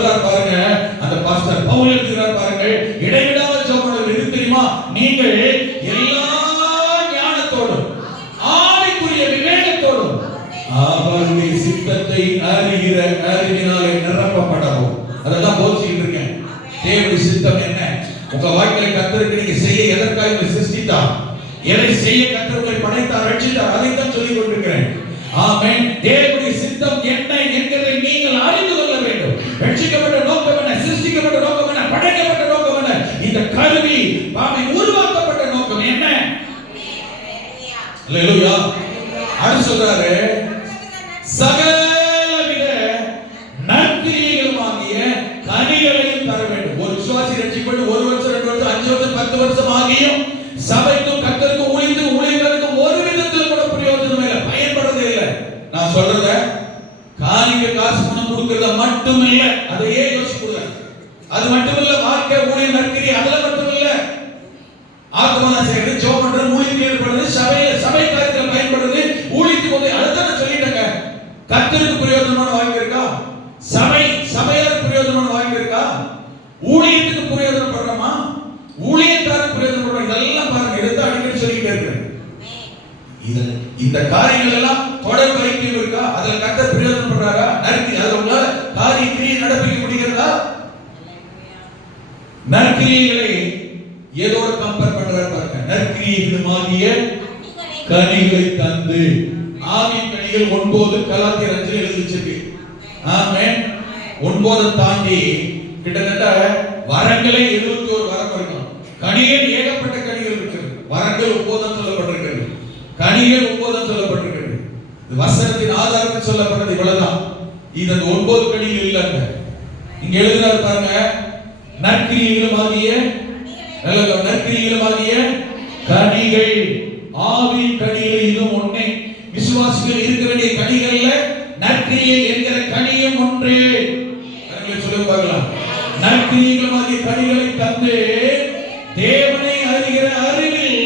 உங்க வாழ்க்கையில கர்த்தருக்கு நீங்க செய்ய எதற்காக உங்களை சிருஷ்டித்தார், எதை செய்ய கர்த்தர் உங்களை படைத்தார், ரட்சித்தார், அதை தான் சொல்லிக் கொண்டிருக்கிறேன். ஆமென். தேவனுடைய சித்தம் என்ன என்கிறதை நீங்கள் அறிந்து கொள்ள வேண்டும். ரட்சிக்கப்பட்ட நோக்கம் என்ன, சிருஷ்டிக்கப்பட்ட நோக்கம் என்ன, படைக்கப்பட்ட நோக்கம் என்ன, இந்த கருவி ஆமென் உருவாக்கப்பட்ட நோக்கம் என்ன? அல்லேலூயா. அடுத்து சொல்றாரு, சகலவித நற்கிரியைகளுமாகிய கனிகளையும் தர வேண்டும். ஒரு விசுவாசி ரட்சிக்கப்பட்டு 1 வருஷம் 2 வருஷம் 5 வருஷம் 10 வருஷம் ஆகியும் சபைக்கும் கர்த்தருக்கும் ஊழியர்களுக்கும் ஒரு விதத்தில் கூட பிரயோஜனம் இல்லை, பயன்படுறதே இல்லை. நான் சொல்றத காணிக்க காசு பணம் கொடுக்கறத மட்டும் இல்ல, அதையே யோசிச்சுடுங்க. அது மட்டும் இல்ல, வாழ்க்கை ஊழிய நற்கிரியை அதுல மட்டும் இல்ல, ஆத்மனா செய்யறது, ஜெபம் பண்றது, ஊழியத்தில் ஈடுபடுறது, சபை காரியத்தில் பயன்படுறது, ஊழியத்துக்கு போது அதுதான் சொல்லிட்டேங்க. கர்த்தருக்கு பிரயோஜனமான வாழ்க்கை இருக்கா? சபையாருக்கு பிரயோஜனமான வாழ்க்கை இருக்கா? ஊழியத்துக்கு பிரயோஜனப்படுறோமா? ஊழியக்காரருக்கு பிரயோஜனப்படுறோம்? இதெல்லாம் பாருங்க, இதை அடிக்கடி சொல்லிட்டே இருக்கிறேன். இந்த காரியங்கள் எல்லாம் தொடர் வைத்தியம் இருக்கா? அதுல கர்த்தர் பிரயோஜனப்படுறாரா? அதுல உங்களால காரிய கிரியை நடப்பிக்க முடிகிறதா? நற்கிரியைகளை ஏதோட கம்பேர் பண்றாரு பாருங்க. நற்கிரியைகளுமாகிய கனிகளை தந்து, ஆவியின் கனிகள் 9 கலாத்தியர் 5 எழுதி வச்சிருக்கு. ஆமென். 9 தாண்டி கிட்டத்தட்ட வரங்களே 71 வரம் இருக்கும். கனிகள் ஏகப்பட்ட கனிகள் இருக்கு. வரங்கள் 9 சொல்லப்பட்டிருக்கிறது, கனிகள் 9 சொல்லப்பட்டிருக்கிறது. இது வசனத்தின் ஆதாரத்தில் சொல்லப்பட்டது இவ்வளவுதான். இது அந்த 9 கனிகள் இல்லங்க. இங்க எழுதுறாரு பாருங்க, நற்கிரியைகளுமாகிய கனிகள், ஆவியின் கனிகள் இதுவும் ஒண்ணே. விசுவாசிகள் இருக்க வேண்டிய கனிகள்ல நற்கிரியை என்கிற கனியும் ஒன்று. சொல்லுங்க பார்க்கலாம். நற்கிரியைகளுமாகிய கனிகளை தந்து தேவனை அறிகிற அறிவில்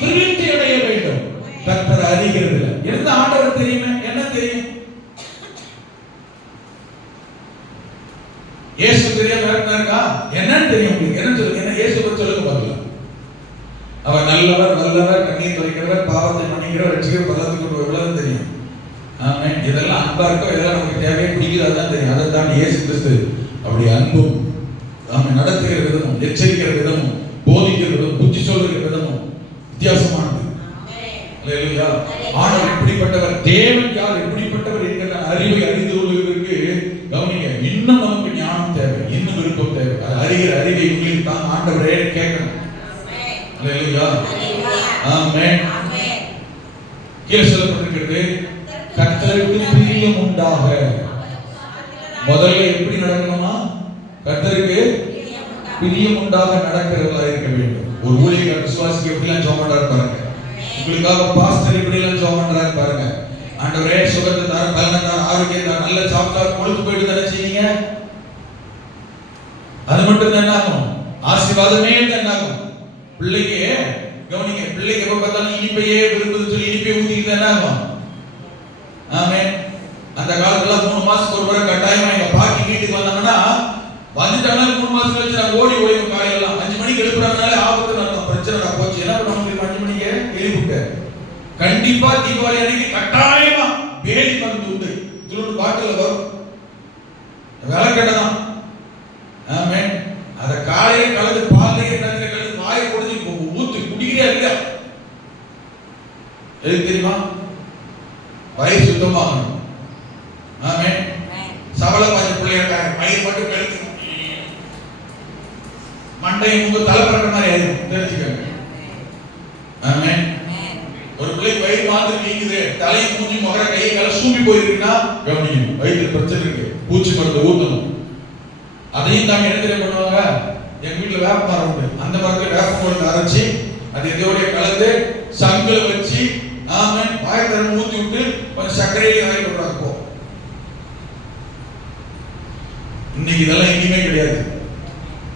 விருத்தி அடைய வேண்டும். கர்த்தரை அறிகிறது என்ன ஆண்டவர் தெரியுமே, என்ன தெரியும்? இயேசு தெரியாம இருக்கா? என்னன்னு தெரியும் உங்களுக்கு? என்ன சொல்லுங்க, என்ன இயேசு பத்தி சொல்லுங்க பார்க்கலாம். அவர் நல்லவர், வல்லவர், கண்ணீர் துடைக்கிறவர், பாவத்தை மன்னிக்கிறவர், ரட்சிக்கிறவர், பரலோகத்துக்கு கொண்டுவருவர் தெரியும். ஆமென். இதெல்லாம் அன்பா இருக்கோ, இதெல்லாம் நமக்கு தேவையே பிடிக்குது, அதான் தெரியும். அதை தான் இயேசு கிறிஸ்து அப்படி அன்பும் ஆமென் நடத்துகிற விதமும், எச்சரிக்கிற விதமும், போதிக்கிற விதமும், புத்தி சொல்லுகிற விதமும் வித்தியாசமானது. அல்லேலூயா. ஆண்டவர் எப்படிப்பட்டவர், தேவன் யார், எப்படிப்பட்டவர் என்கிற அறிவை அறிந்து கொள்வதற்கு கவனிங்க, இன்னும் நமக்கு ஞானம் தேவை, இன்னும் விருப்பம் தேவை. அது அறிகிற அறிவை உங்களுக்கு தான் ஆண்டவரே கேட்கணும். அல்லேலூயா. ஆமென். கீழே சொல்லப்பட்டிருக்கிறது, கர்த்தருக்கு பிரியம் உண்டாக. முதல்ல எப்படி நடக்கணுமா? கர்த்தருக்கு பிரியம் உண்டாக நடக்கிறவர்களா இருக்க வேண்டும். ஒரு ஊழியர் விசுவாசிக்கு எப்படி எல்லாம் ஜெபம் பண்றாரு பாருங்க. உங்களுக்காக பாஸ்டர் எப்படி எல்லாம் ஜெபம் பண்றாரு பாருங்க. ஆண்டவரே சுகத்தை தர, பலனை தர, ஆரோக்கியம் தர, நல்ல சாப்பிட்டா கொழுப்பு போயிட்டு தானே செய்வீங்க. அது மட்டும் தான் என்ன ஆகும்? ஆசீர்வாதமே தான் ஆகும். பிள்ளைக்கு கவனிங்க, பிள்ளைக்கு எப்ப பார்த்தாலும் இனிப்பையே விரும்புது சொல்லி இனிப்பை ஊத்திட்டு என்ன ஆகும்? ஆமென். அந்த காலத்துல 3 மாசத்துக்கு ஒரு முறை கட்டாயமா எங்க பாட்டி வீட்டுக்கு வந்தாங்கன்னா, வந்துட்டாங்கன்னா 3 மாசம் கழிச்சு நான் ஓடி காலையில 5 மணிக்கு எழுப்புறாங்கனாலே ஆபத்து நடக்கும், பிரச்சனை போச்சு. என்ன பண்ணுவாங்க? 5 மணிக்கு எழுப்பிட்டு கண்டிப்பா தீபாவளி அன்னைக்கு கட்டாயமா பேதி மருந்து உண்டு, துளு பாட்டில வரும், விளக்கெண்ணதான். ஆமென். அத காலையில கலந்து பால்லையே கலந்து வாயை குடிச்சு ஊத்து குடிக்கிறே இல்ல. எதுக்கு தெரியுமா? வயிறு சுத்தமாகணும். ஆமென். சபல பாஜ பிள்ளைங்க வயிறு மட்டும் கழுத்து மண்டை உங்க தலைப்பறக்க மாதிரி ஆயிடும், தெரிஞ்சுக்கங்க. ஆமென். ஒரு பிள்ளைக்கு வயிறு மாதிரி நீங்குது, தலையை மூஞ்சி முகர கையை கால சூம்பி போயிருக்குன்னா கவனிக்கணும், வயிற்றுல பிரச்சனை இருக்கு, பூச்சி மருந்து ஊத்தணும். அதையும் தாங்க என்ன தெரியும் பண்ணுவாங்க? எங்க வீட்டுல வேப்ப மரம் உண்டு, அந்த மரத்துல வேப்ப மருந்து அரைச்சி அது இதோட கலந்து சங்குல வச்சு ஆமென் வாயத்தரம் ஊத்தி விட்டு கொஞ்சம் சர்க்கரையில வாங்கி விடுறாங்க. போ இன்னைக்கு இதெல்லாம் எங்கேயுமே கிடையாது.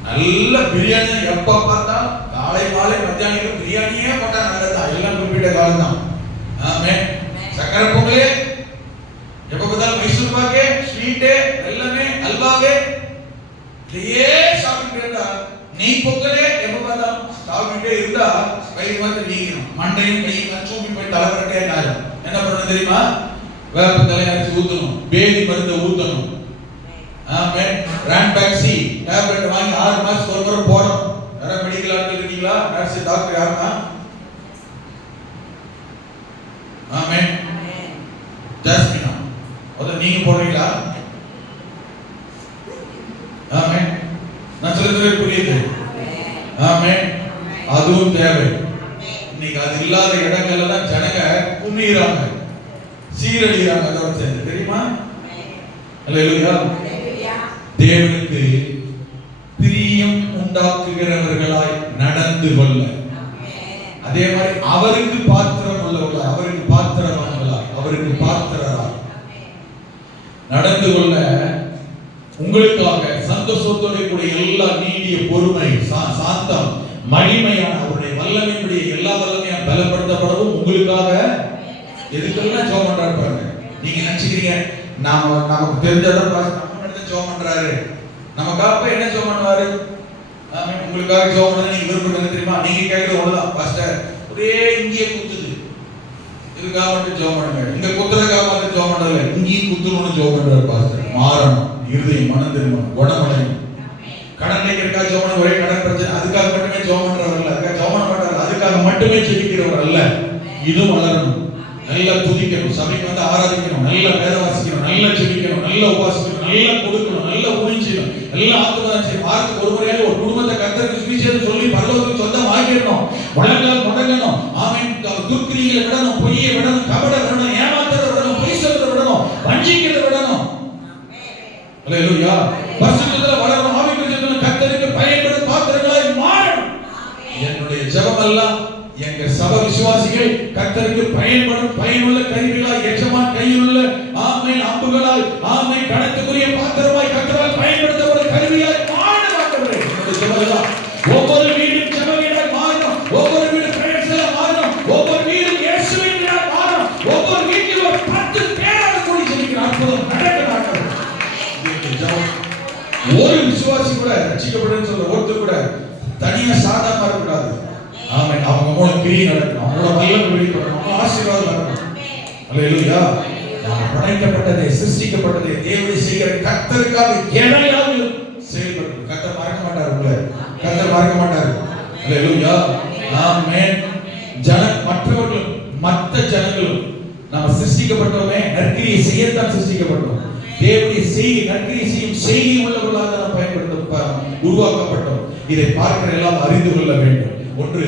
நல்ல பிரியாணி எப்ப பார்த்தா காலை மாலை மத்தியானம் பிரியாணியே போட்டா நல்லதா, எல்லாம் குறிப்பிட்ட காலம் தான். ஆமென். சக்கரை பொங்கலே எப்ப பார்த்தாலும் மைசூர் பாக்கே ஸ்வீட்டே எல்லாமே அல்வாவே இதே சாப்பிட்டு இருந்தா, நெய் பொங்கலே எப்ப பார்த்தாலும் சாப்பிட்டே இருந்தா வயிறு வந்து நீங்கணும், மண்டையும் கையும் சூப்பி போய் தலைவரட்டே ஆகும். என்ன பண்ணணும் தெரியுமா? வேப்ப தலை அரைச்சு ஊத்தணும், பேதி மருந்து ஊத்தணும். ஆமென். ரான்பாக்சி டேப்லெட் வாங்கி 6 மாசத்துக்கு ஒரு முறை போடணும். சொன்னீங்களா? நர்ஸ், டாக்டர் யாருன்னா? ஆமென். ஜாஸ்மினா, அத நீங்க போடுறீங்களா? ஆமென். நான் சொல்றது புரியுது? ஆமென். அதுவும் தேவை. இன்னைக்கு அது இல்லாத இடங்கள்ல தான் ஜனங்க குன்னிறாங்க, சீரழிறாங்க. அதோட சேர்ந்து தெரியுமா? அல்லேலூயா. தேவனுக்கு பிரியம் உண்டாக்குகிறவர்களாய் நடந்து கொள்ள, அதே மாதிரி அவருக்கு பாத்திரம் உள்ளவர்களாய், அவருக்கு பாத்திரமானவர்களாய், அவருக்கு பாத்திரராய் நடந்து கொள்ள, உங்களுக்காக சந்தோஷத்தோட கூட எல்லா நீடிய பொறுமை, சாந்தம், மகிமையான அவருடைய வல்லமையுடைய எல்லா வல்லமையும் பலப்படுத்தப்படவும் உங்களுக்காக எதுக்கெல்லாம் ஜெபம் பண்றாரு பாருங்க. நீங்க நினைச்சுக்கிறீங்க நமக்கு தெரிஞ்சதான் நம்ம ஜெபம் பண்றாரு, நமக்காக என்ன ஜெபம் பண்ணுவாரு? ஆமென். உங்களுக்காக ஜெபம் பண்ண நீங்க விரும்புறது தெரியுமா? நீங்க கேக்குறது ஒண்ணுதான், பாஸ்டர் ஒரே இங்கேயே குத்துது, இதுக்காக மட்டும் ஜெபம் பண்ணுங்க. இங்க குத்துறதுக்காக மட்டும் ஜெபம் பண்றதில்ல, இங்கேயும் குத்துணும்னு ஜெபம் பண்றாரு பாஸ்டர். மாறணும், இருதயம், மனம் திரும்பணும், குணமடையணும். கடன் கேட்கறதுக்காக ஜெபம் பண்ண, ஒரே கடன் பிரச்சனை, அதுக்காக மட்டுமே ஜெபம் பண்றவர் இல்ல, அதுக்காக ஜெபம் பண்ண மாட்டாரு, அதுக்காக மட்டுமே ஜெபிக்கிறவர் அல்ல. இதுவும் வளரணும், நல்லா துதிக்கணும், சபைக்கு வந்து ஆராதிக்கணும், நல்ல வேத வாசிக்கணும், நல்லா ஜெபிக்கணும், நல்லா உபாசிக்கணும், நல்லா கொடுக்கணும், நல்லா உணிஞ்சிக்கணும், நல்லா ஆத்துமாதான் செய்யணும். வாரத்துக்கு ஒரு முறையாவது ஒரு குடும்பத்தை கர்த்தருக்கு சுவிசேஷம் சொல்லி பரலோகத்துக்கு சொந்தம் ஆக்கிடணும். வழங்கால் முடங்கணும். ஆமென். துர்க்கிரிகளை விடணும், பொய்யை விடணும், கபட விடணும், ஏமாத்துறத விடணும், பொய் சொல்றத விடணும், வஞ்சிக்கிறத விடணும். அல்லேலூயா. பரிசுத்தத்துல வளரணும், ஆவிக்குரியத்துல கர்த்தருக்கு பயன்படும் பாத்திரங்களாய் மாறணும். என்னுடைய ஜெபம் எல்லாம் எங்க சபை விசுவாசிகள் கர்த்தருக்கு பயன்படும் பயனுள்ள கருவிகளாய், எஜமான் கையில் உள்ள ஆமென் அம்புகளாய், ஆமென் கணக்குரிய பாத்திரமாய் கர்த்தரால் பயன்படுத்தப்படும் கருவியாய் மாறணும். என்னுடைய ஜெபம் எல்லாம் ஒவ்வொரு வீடும் ஜெப வீடாய் மாறணும், ஒவ்வொரு வீடும் பிரேயர்ஸ்ல மாறணும், ஒவ்வொரு வீடும் இயேசுவின் வீடாய் மாறணும், ஒவ்வொரு வீட்டிலும் ஒரு 10 பேராக கூடி ஜெபிக்கிற அற்புதம் நடக்கணும். ஒரு விசுவாசி கூட ரட்சிக்கப்படுன்னு சொல்ற ஒருத்தர் கூட தனியா சாதாரணமா இருக்கக்கூடாது. ஆமென். அவங்க மூலம் கிரியை நடக்கணும், அவங்களோட வல்லமை வெளிப்படணும், அவங்க ஆசீர்வாதம் நடக்கணும். அல்லேலூயா. நாம் படைக்கப்பட்டதை, சிருஷ்டிக்கப்பட்டதை தேவனை செய்கிற கர்த்தருக்காக எதையாவது செயல்படணும். கர்த்தர் மறக்க மாட்டார், உங்களை கர்த்தர் மறக்க மாட்டார். அல்லேலூயா. ஆமென். மற்றவர்களும் மற்ற ஜனங்களும் நாம் சிருஷ்டிக்கப்பட்டோமே நற்கிரியை செய்யத்தான் சிருஷ்டிக்கப்பட்டோம். தேவனுடைய செய்கை, நற்கிரியை செய்யும் செய்கை உள்ளவர்களாக நாம் உருவாக்கப்பட்டோம். இதை பார்க்கிற எல்லாம் அறிந்து கொள்ள வேண்டும். 1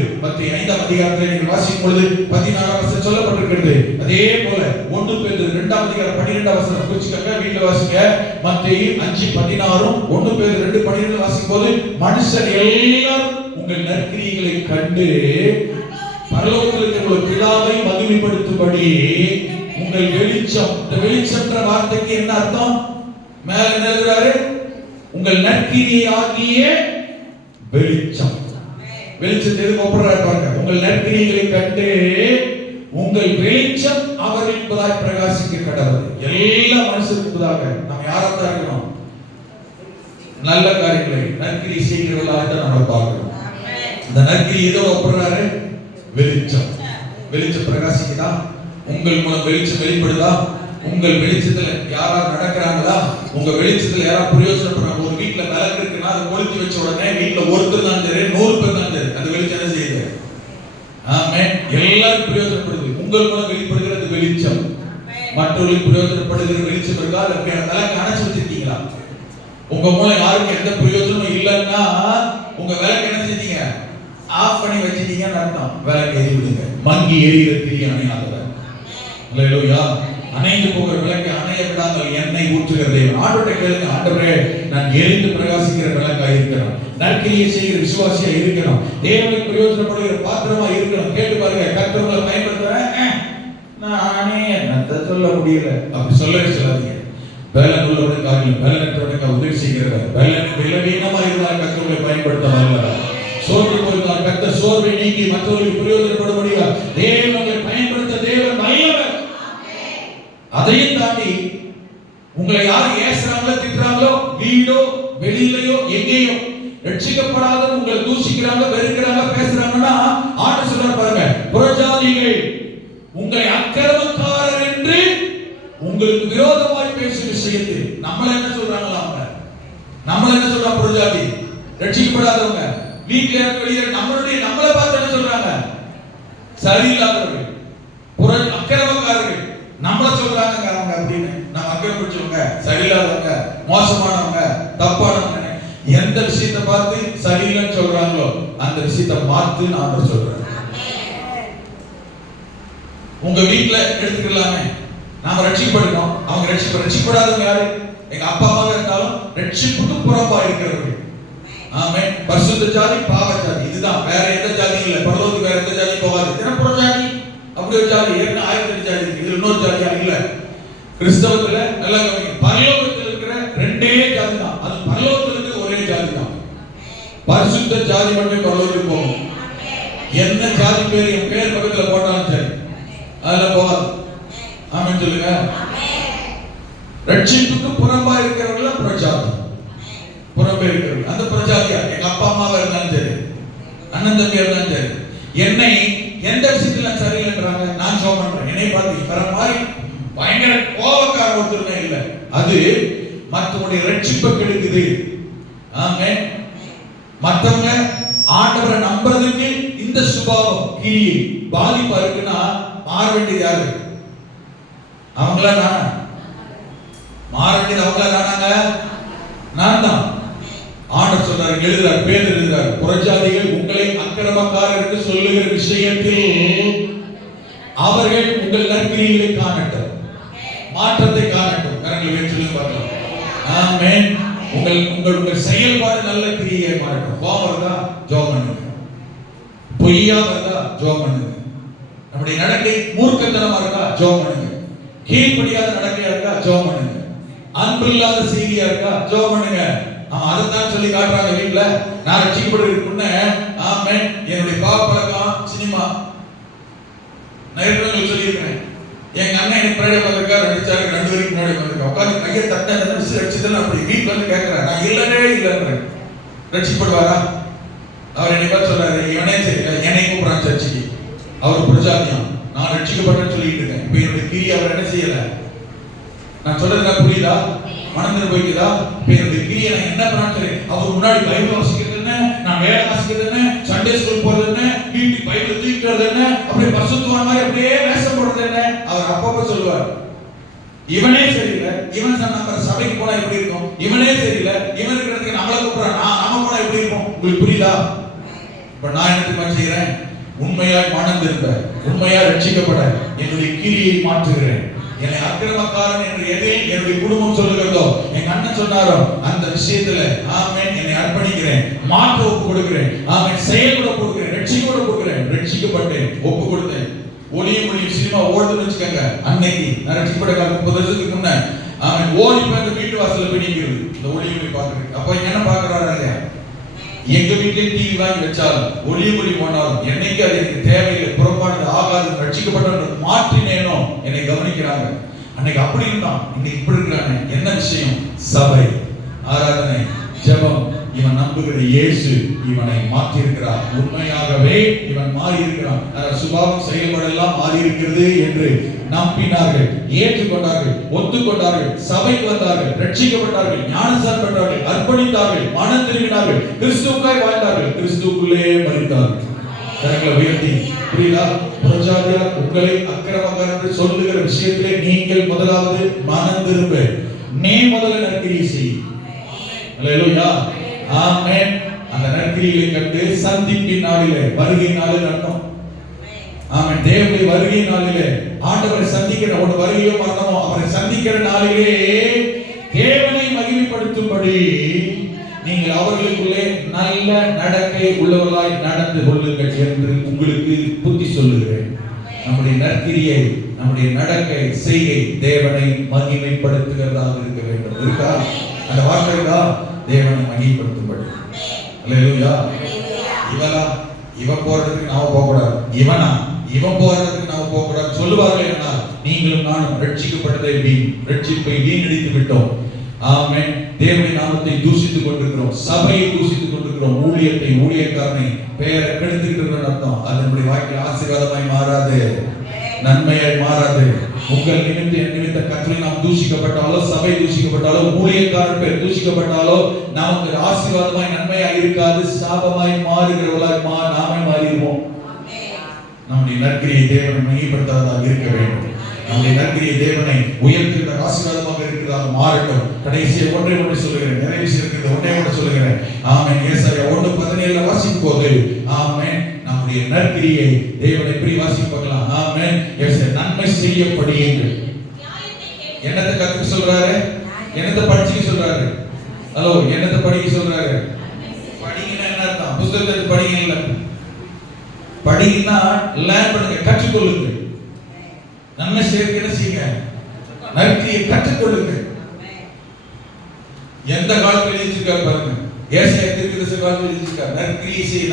5 அதிகாரத்தில் நீங்கள் வாசிக்கும் பொழுது 14 வசனம் சொல்லப்பட்டிருக்கிறது. அதே போல 1 பேதுரு 2 அதிகாரம் 12 வசனம் குறிச்சுக்கங்க, வீட்ல வாசிங்க. மத்தேயு 5:16 1 பேதுரு 2:12 வாசிக்கும் போது, மனுஷர் எல்லாரும் உங்கள் நற்கிரியைகளை கண்டு பரலோகத்தில் இருக்கிற பிதாவை மகிமைப்படுத்தும்படி உங்கள் வெளிச்சம். இந்த வெளிச்சம்ன்ற வார்த்தைக்கு என்ன அர்த்தம்? மேல என்ன எழுதுறாரு? உங்கள் நற்கிரியை ஆகிய வெளிச்சம். வெளிச்சத்தை எதுக்கு ஒப்புறாரு பாருங்க. உங்கள் நற்கிரியைகளை கண்டு உங்கள் வெளிச்சம் அவரின் புதாய் பிரகாசிக்க கடவுள். எல்லா மனுஷருக்கு புதாக நாம் யாராத்தான் இருக்கணும்? நல்ல காரியங்களை நற்கிரி செய்கிறவர்களாக தான் நம்ம பார்க்கணும். இந்த நற்கிரி எதோ ஒப்புறாரு? வெளிச்சம். வெளிச்சம் பிரகாசிக்குதா? உங்கள் மூலம் வெளிச்சம் வெளிப்படுதா? உங்கள் வெளிச்சத்துல யாரா நடக்கிறாங்களா? உங்க வெளிச்சத்துல யாரா பிரயோஜனப்படுறாங்க? ஒரு வீட்டுல விளக்கு இருக்குன்னா அதை கொளுத்தி வச்ச உடனே வீட்டுல ஒருத்தர் தான் தெரியும், 100 பேர் தான் தெரியும். அது வெளிச்சம் என்ன செய்யுது? ஆமென். எல்லாரும் பிரயோஜனப்படுது. உங்கள் மூலம் வெளிப்படுகிறது வெளிச்சம். மற்றவர்களுக்கு பிரயோஜனப்படுகிற வெளிச்சம் இருக்கா? விளக்கு அணைச்சு வச்சிருக்கீங்களா? உங்க மூலம் யாருக்கு எந்த பிரயோஜனமும் இல்லைன்னா உங்க விளக்கு என்ன செஞ்சீங்க? ஆஃப் பண்ணி வச்சிட்டீங்கன்னு அர்த்தம். விளக்கு எரி விடுங்க. மங்கி எரிகிற திரி அணையாதவர். அல்லேலூயா. அணைந்து போகிற விளக்கை அணைய விடாமல் எண்ணெய் ஊற்றுகிற தேவன். ஆண்டவரை கேளுங்க, ஆண்டவரே நான் எரிந்து பிரகாசிக்கிற விளக்காய் இருக்கணும், நற்கிரியை செய்கிற விசுவாசியா இருக்கணும், தேவனுக்கு பிரயோஜனப்படுகிற பாத்திரமா இருக்கணும். கேட்டு பாருங்க, கர்த்தர்களை பயன்படுத்துறேன் நானே என்னத்த சொல்ல முடியல அப்படி சொல்லவே சொல்லாதீங்க. பலன் உள்ளவனுக்கு காரியம், பலனற்றவனுக்கு உதவி செய்கிறவர். பலன் விலவீனமா இருந்தால் கர்த்தர்களை பயன்படுத்த வல்லவர். சோர்ந்து போயிருந்தால் கர்த்தர் சோர்வை நீக்கி மற்றவர்களுக்கு பிரயோஜனப்பட முடியும். தேவனை பயன்படுத்த தேவன் வல்லவர். அதையும் தாண்டி உங்களை யார் ஏசுறாங்களோ திட்டுறாங்களோ, வீடோ வெளியிலையோ எங்கேயோ ரட்சிக்கப்படாத உங்களை தூசிக்கிறாங்க, வெறுக்கிறாங்க, பேசுறாங்கன்னா ஆண்டு சொல்றாரு பாருங்க, புறஜாதிகள் உங்களை அக்கிரமக்காரர் என்று உங்களுக்கு விரோதமாய் பேசும் விஷயத்தை நம்மள என்ன சொல்றாங்களா? அவங்க நம்மள என்ன சொல்றா? புறஜாதி ரட்சிக்கப்படாதவங்க வீட்டுல வெளியே நம்மளை பார்த்து என்ன சொல்றாங்க? சரியில்லாதவர்கள், அக்கிரமக்காரர்கள் நம்மள சொல்றாங்க அவங்க அப்படின்னு. நம்ம அக்கிரம் பிடிச்சவங்க, சரியில்லாதவங்க, மோசமானவங்க, தப்பானவங்க. எந்த விஷயத்தை பார்த்து சரியில்லைன்னு சொல்றாங்களோ அந்த விஷயத்தை மாத்துன்னு ஆண்டவர் சொல்றாரு. உங்க வீட்டுல எடுத்துக்கலாமே, நாம ரட்சிக்கப்படுறோம், அவங்க ரட்சிக்கப்படாதவங்க யாரு? எங்க அப்பா அம்மாவா இருந்தாலும் ரட்சிப்புக்கு புறம்பா இருக்கிறவர்கள். ஆமென். பரிசுத்த ஜாதி, பாவ ஜாதி, இதுதான். வேற எந்த ஜாதியும் இல்ல. பரலோகத்துக்கு வேற எந்த ஜாதியும் போகாது. ஏன்னா புற ஜாதி, அப்படி ஒரு ஜாதி, ஏன்னா 1008 ஜாதி இருக்கு. இதுல இன்னொரு ஜாதியா இல்ல. கிறிஸ்தவத்துல நல்லா பரலோகத்தில் இருக்கிற ரெண்டே ஜாதி தான். அது பரலோகத்தில் இருக்கிற ஒரே ஜாதி தான். பரிசுத்த ஜாதி மட்டும் பரலோகத்துக்கு போகும். என்ன ஜாதி பேர் என் பேர் பக்கத்துல போட்டாலும் சரி, அதுல போகாது. ஆமென் சொல்லுங்க. ரட்சிப்புக்கு புறம்பா இருக்கிறவர்கள் புறஜாதி, புறம்பே இருக்கிறவர்கள் அந்த புறஜாதியா. எங்க அப்பா அம்மாவா இருந்தாலும் சரி, அண்ணன் தம்பியா இருந்தாலும் சரி, என்னை எந்த விஷயத்துல சரியில்லைன்றாங்க, நான் ஜெபம் பண்றேன், என்னை பார்த்து வர மாதிரி பயங்கர கோபக்கார ஒருத்தருமே இல்லை. அது மற்றவங்களுடைய ரட்சிப்பை கெடுக்குது. ஆமென். மற்றவங்க ஆண்டவரை நம்புறதுக்கு இந்த சுபாவம் கிரியை பாதிப்பா இருக்குன்னா மாற வேண்டியது யாரு? அவங்களா நானா? மாற வேண்டியது அவங்களா நானாங்க? நான் தான். ஆண்டவர் சொல்றாரு, எழுதுறாரு, பேர் எழுதுறாரு, புறஜாதிகள் உங்களை அக்கிரமக்காரர் என்று சொல்லுகிற விஷயத்தில் அவர்கள் உங்கள் நற்கிரியைகளை காணட்டும், மாற்றத்தை காணட்டும். கரங்களை உயர்த்தி பார்க்கலாம். ஆமென். உங்கள் செயல்பாடு நல்ல கிரியை மாறட்டும். கோபம் இருந்தா ஜெபம் பண்ணுங்க, பொய்யா இருந்தா ஜெபம் பண்ணுங்க, நம்முடைய நடக்கை மூர்க்கத்தனமா இருக்கா ஜெபம் பண்ணுங்க, கீழ்ப்படியாத நடக்கையா இருக்கா ஜெபம் பண்ணுங்க, அன்பில்லாத செய்தியா இருக்கா ஜெபம் பண்ணுங்க. அதைத்தான் சொல்லி காட்டுறாங்க வீட்டுல. நான் ரட்சிக்கப்படுறதுக்கு முன்ன ஆமென் என்னுடைய பாவ பழக்கம் சினிமா. நான் சொல்லியிருக்கேன், எங்க அண்ணன் எனக்கு பின்னாடி வந்திருக்கா, 2 வரைக்கும் முன்னாடி வந்திருக்கா, உட்காந்து கையை தட்ட ரட்சித்தல் அப்படி வீட்டுல வந்து கேட்கிறேன். நான் இல்லவே இல்லைன்றேன். ரட்சிப்படுவாரா? அவர் என்னை பார்த்து சொல்றாரு, இவனே சரி என்னை கூப்பிடுறான் சர்ச்சைக்கு, அவர் புரஜாதியம், நான் ரட்சிக்கப்பட்டேன்னு சொல்லிட்டு இருக்கேன். இப்ப என்னுடைய கிரி அவர் என்ன செய்யல? நான் சொல்றது புரியுதா? மனதில் போய்க்குதா? இப்ப என்னுடைய கிரியை நான் என்ன பண்ணான்னு சொல்லி அவர் முன்னாடி பைபிள் வாசிக்கிறது என்ன, நான் வேலை வாசிக்கிறது என்ன, சண்டே ஸ்கூல் போறது என்ன, வீட்டுக்கு பைபிள் தூக்கிட்டு என்ன, அப்படியே பரிசுத்தவான் மாதிரி அப்படியே வேஷம் போடுறது என்ன, அவர் அப்பப்ப சொல்லுவார். இவனே சரியில்லை, இவன் நம்ம சபைக்கு போனா எப்படி இருக்கும், இவனே சரியில்லை, இவன் இருக்கிறதுக்கு நம்மளை கூப்பிடுறான், நாம போனா எப்படி இருக்கும்? உங்களுக்கு புரியுதா? இப்ப நான் என்ன செய்யறேன்? உண்மையாய் மனம் திரும்ப, உண்மையாய் ரட்சிக்கப்பட என்னுடைய கிரியை மாற்றுகிறேன். என்னை அக்கிரமக்காரன் என்று எதில் என்னுடைய குடும்பம் சொல்லுகிறதோ, எங்க அண்ணன் சொன்னாரோ அந்த விஷயத்துல ஆமென் என்னை அர்ப்பணிக்கிறேன், மாற்ற ஒப்பு கொடுக்கிறேன், ஆமென் செயல்பட கொடுக்கிறேன், ரட்சிக்கப்பட கொடுக்கிறேன். ரட்சிக்கப்பட்டேன், ஒப்பு கொடுத்தேன். ஒளியும் ஒளியும் சினிமா ஓடுதுன்னு வச்சுக்கோங்க. அன்னைக்கு நான் ரட்சிக்கப்பட 30 வருஷத்துக்கு முன்ன ஆமென் ஓடி போய் அந்த வீட்டு வாசல்ல போய் நிற்கிறது, இந்த ஒளியும் ஒளி பார்க்குறேன். அப்ப என்ன பார்க்கறாரு இல்லையா? எங்க வீட்டிலே டிவி வாங்கி வச்சாலும் ஒளியும் ஒளி போனாலும் என்னைக்கு அது எனக்கு தேவையில்லை, புறப்பாடு ஆகாது, ரட்சிக்கப்பட்ட மாற்றினேனோ என்னை கவனிக்கிறாங்க. அன்னைக்கு அப்படி இருந்தான், இன்னைக்கு இப்படி இருக்கிறானே. என்ன விஷயம்? சபை, ஆராதனை, ஜெபம். இவன் நம்புகிற இயேசு இவனை மாற்றி இருக்கிறார். உண்மையாகவே இவன் மாறி இருக்கிறான். சுபாவம் செயல்பாடெல்லாம் மாறி இருக்கிறது என்று நம்பினார்கள், ஏற்றுக்கொண்டார்கள், ஒத்துக்கொண்டார்கள், சபைக்கு வந்தார்கள், ரட்சிக்கப்பட்டார்கள், ஞானஸ்நானம் பெற்றார்கள், அர்ப்பணித்தார்கள், மனம் திரும்பினார்கள், கிறிஸ்துவுக்காய் வாழ்ந்தார்கள், கிறிஸ்துவுக்குள்ளே மரித்தார்கள். கரங்களை உயர்த்தி புரியுதா? புறஜாதியார் உங்களை அக்கிரமக்காரர் என்று சொல்லுகிற விஷயத்திலே நீங்கள் முதலாவது மனம் திரும்ப, நீ முதல்ல நற்கிரியை செய். அல்லேலூயா, ஆமென். அந்த நற்கிரியை கண்டு சந்திப்பின் நாளிலே, வருகை நாளில் அர்த்தம். ஆமென். தேவனுடைய வருகை நாளிலே ஆண்டவரை சந்திக்கிற ஒரு வருகையோ மரணமோ அவரை சந்திக்கிற நாளிலே தேவனை மகிமைப்படுத்தும்படி நீங்கள் அவர்களுக்குள்ளே நல்ல நடக்கை உள்ளவர்களாய் நடந்து கொள்ளுங்கள் என்று உங்களுக்கு புத்தி சொல்லுகிறேன். நம்முடைய நற்கிரியை, நம்முடைய நடக்கை, செய்கை தேவனை மகிமைப்படுத்துகிறதாக இருக்க வேண்டும். இருக்கா? அந்த வார்த்தை தான் தேவனை மகிமைப்படுத்தும்படி. அல்லேலூயா. இவன் போறதுக்கு நாம போக கூடாது, இவன் போறதுக்கு நாம போக கூடாது சொல்லுவார்கள். என்றால் நீங்களும் நானும் ரட்சிக்கப்பட்டதை ரட்சிப்பை வீணடித்து விட்டோம். ஆமென். தேவனுடைய நாமத்தை தூஷித்துக் கொண்டிருக்கிறோம், சபையை தூஷித்துக் கொண்டிருக்கிறோம், ஊழியத்தை, ஊழியக்காரனை பெயரை கெடுத்துக்கிட்டு இருக்கிற அர்த்தம். அது நம்முடைய வாழ்க்கையில் ஆசீர்வாதமாய் மாறாது, நன்மையாய் மாறாது. உங்கள் நிமித்த என் நிமித்த கர்த்தரை நாம் தூஷிக்கப்பட்டாலோ, சபை தூஷிக்கப்பட்டாலோ, ஊழியக்காரர் பேர் தூஷிக்கப்பட்டாலோ நமக்கு ஆசீர்வாதமாய் நன்மையாய் இருக்காது, சாபமாய் மாறுகிறவர்களாய் நாமே மாறிடுவோம். நம்முடைய நற்கிரியை தேவனை மையப்படுத்தாததாக இருக்க வேண்டும். நம்முடைய நற்கிரியை தேவனை உயர்த்துகிற ஆசீர்வாதமாக இருக்கிறதாக மாறட்டும். கடைசியை ஒன்றை சொல்லுகிறேன், நிறைய விஷயம் இருக்கிறது, ஒன்றை சொல்லுகிறேன். ஆமென். ஏசாயா 1:17 வாசிக்கும் போது ஆமென் நம்முடைய நற்கிரியை தேவனை எப்படி வாசிக்க பார்க்கலாம். ஆமென். நன்மை செய்யப்படியுங்கள். என்னத்தை கத்துக்க சொல்றாரு? என்னத்தை படிச்சுக்க சொல்றாரு? ஹலோ, என்னத்தை படிக்க சொல்றாரு? படிங்கன்னா என்ன அர்த்தம்? புத்தகத்தை படிங்க இல்ல, படிங்கன்னா லேர்ன் பண்ணுங்க, கற்றுக்கொள்ளுங்க. நன்மை செய்யறது என்ன செய்யுங்க? நற்கிரியை கற்றுக்கொள்ளுங்க. எந்த காலத்தில் எழுதிருக்கா பாருங்க. ஏசாயா தீர்க்கதரிசி காலத்தில் எழுதிருக்கா, நற்கிரியை செய்,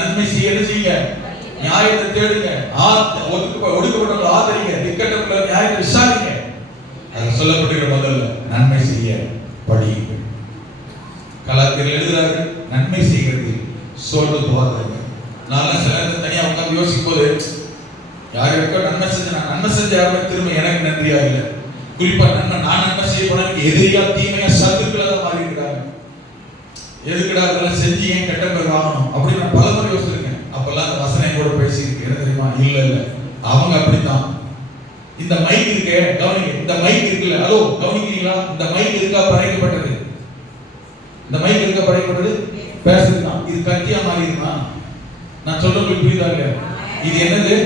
நன்மை செய்ய என்ன செய்யுங்க? நியாயத்தை தேடுங்க, ஒடுக்கப்பட்டவர்கள் ஆதரிங்க, திக்கட்டவர்கள் நியாயத்தை விசாரிங்க. அது சொல்லப்படுகிற முதல்ல நன்மை செய்ய படியுங்க. கலாத்தியர் எழுதுறாரு, நன்மை செய்கிறது சொல்றது வார்த்தைங்க. நான் சில நேரத்தில் தனியா உட்கார்ந்து யோசிக்கும் போது யாருக்கோ நன்மை செஞ்ச, நான் நன்மை செஞ்ச யாருமே திரும்ப எனக்கு நன்றியா இல்லை. குறிப்பா நான் நன்மை செய்ய போனா எதிரியா, தீமையா, சத்துக்களா தான் மாறி இருக்கிறாங்க. எதுக்குடா அதெல்லாம் செஞ்சு ஏன் கெட்ட பேர் வாங்கணும் அப்படின்னு நான் பல முறை யோசிச்சிருக்கேன். அப்பெல்லாம் அந்த வசனம் கூட பேசியிருக்கு. என்ன தெரியுமா? இல்ல அவங்க அப்படித்தான். இந்த மைக் இருக்கு, கவனிங்க. இந்த மைக் இருக்குல்ல, ஹலோ கவனிக்கிறீங்களா? இந்த மைக் இருக்கா படைக்கப்பட்டது? இந்த மைக் இருக்கா படைக்கப்பட்டது? பேசுறதுதான். இது கத்தியா மாறிடுமா? நான் சொல்றது புரியுதா இல்லையா? இது என்னது?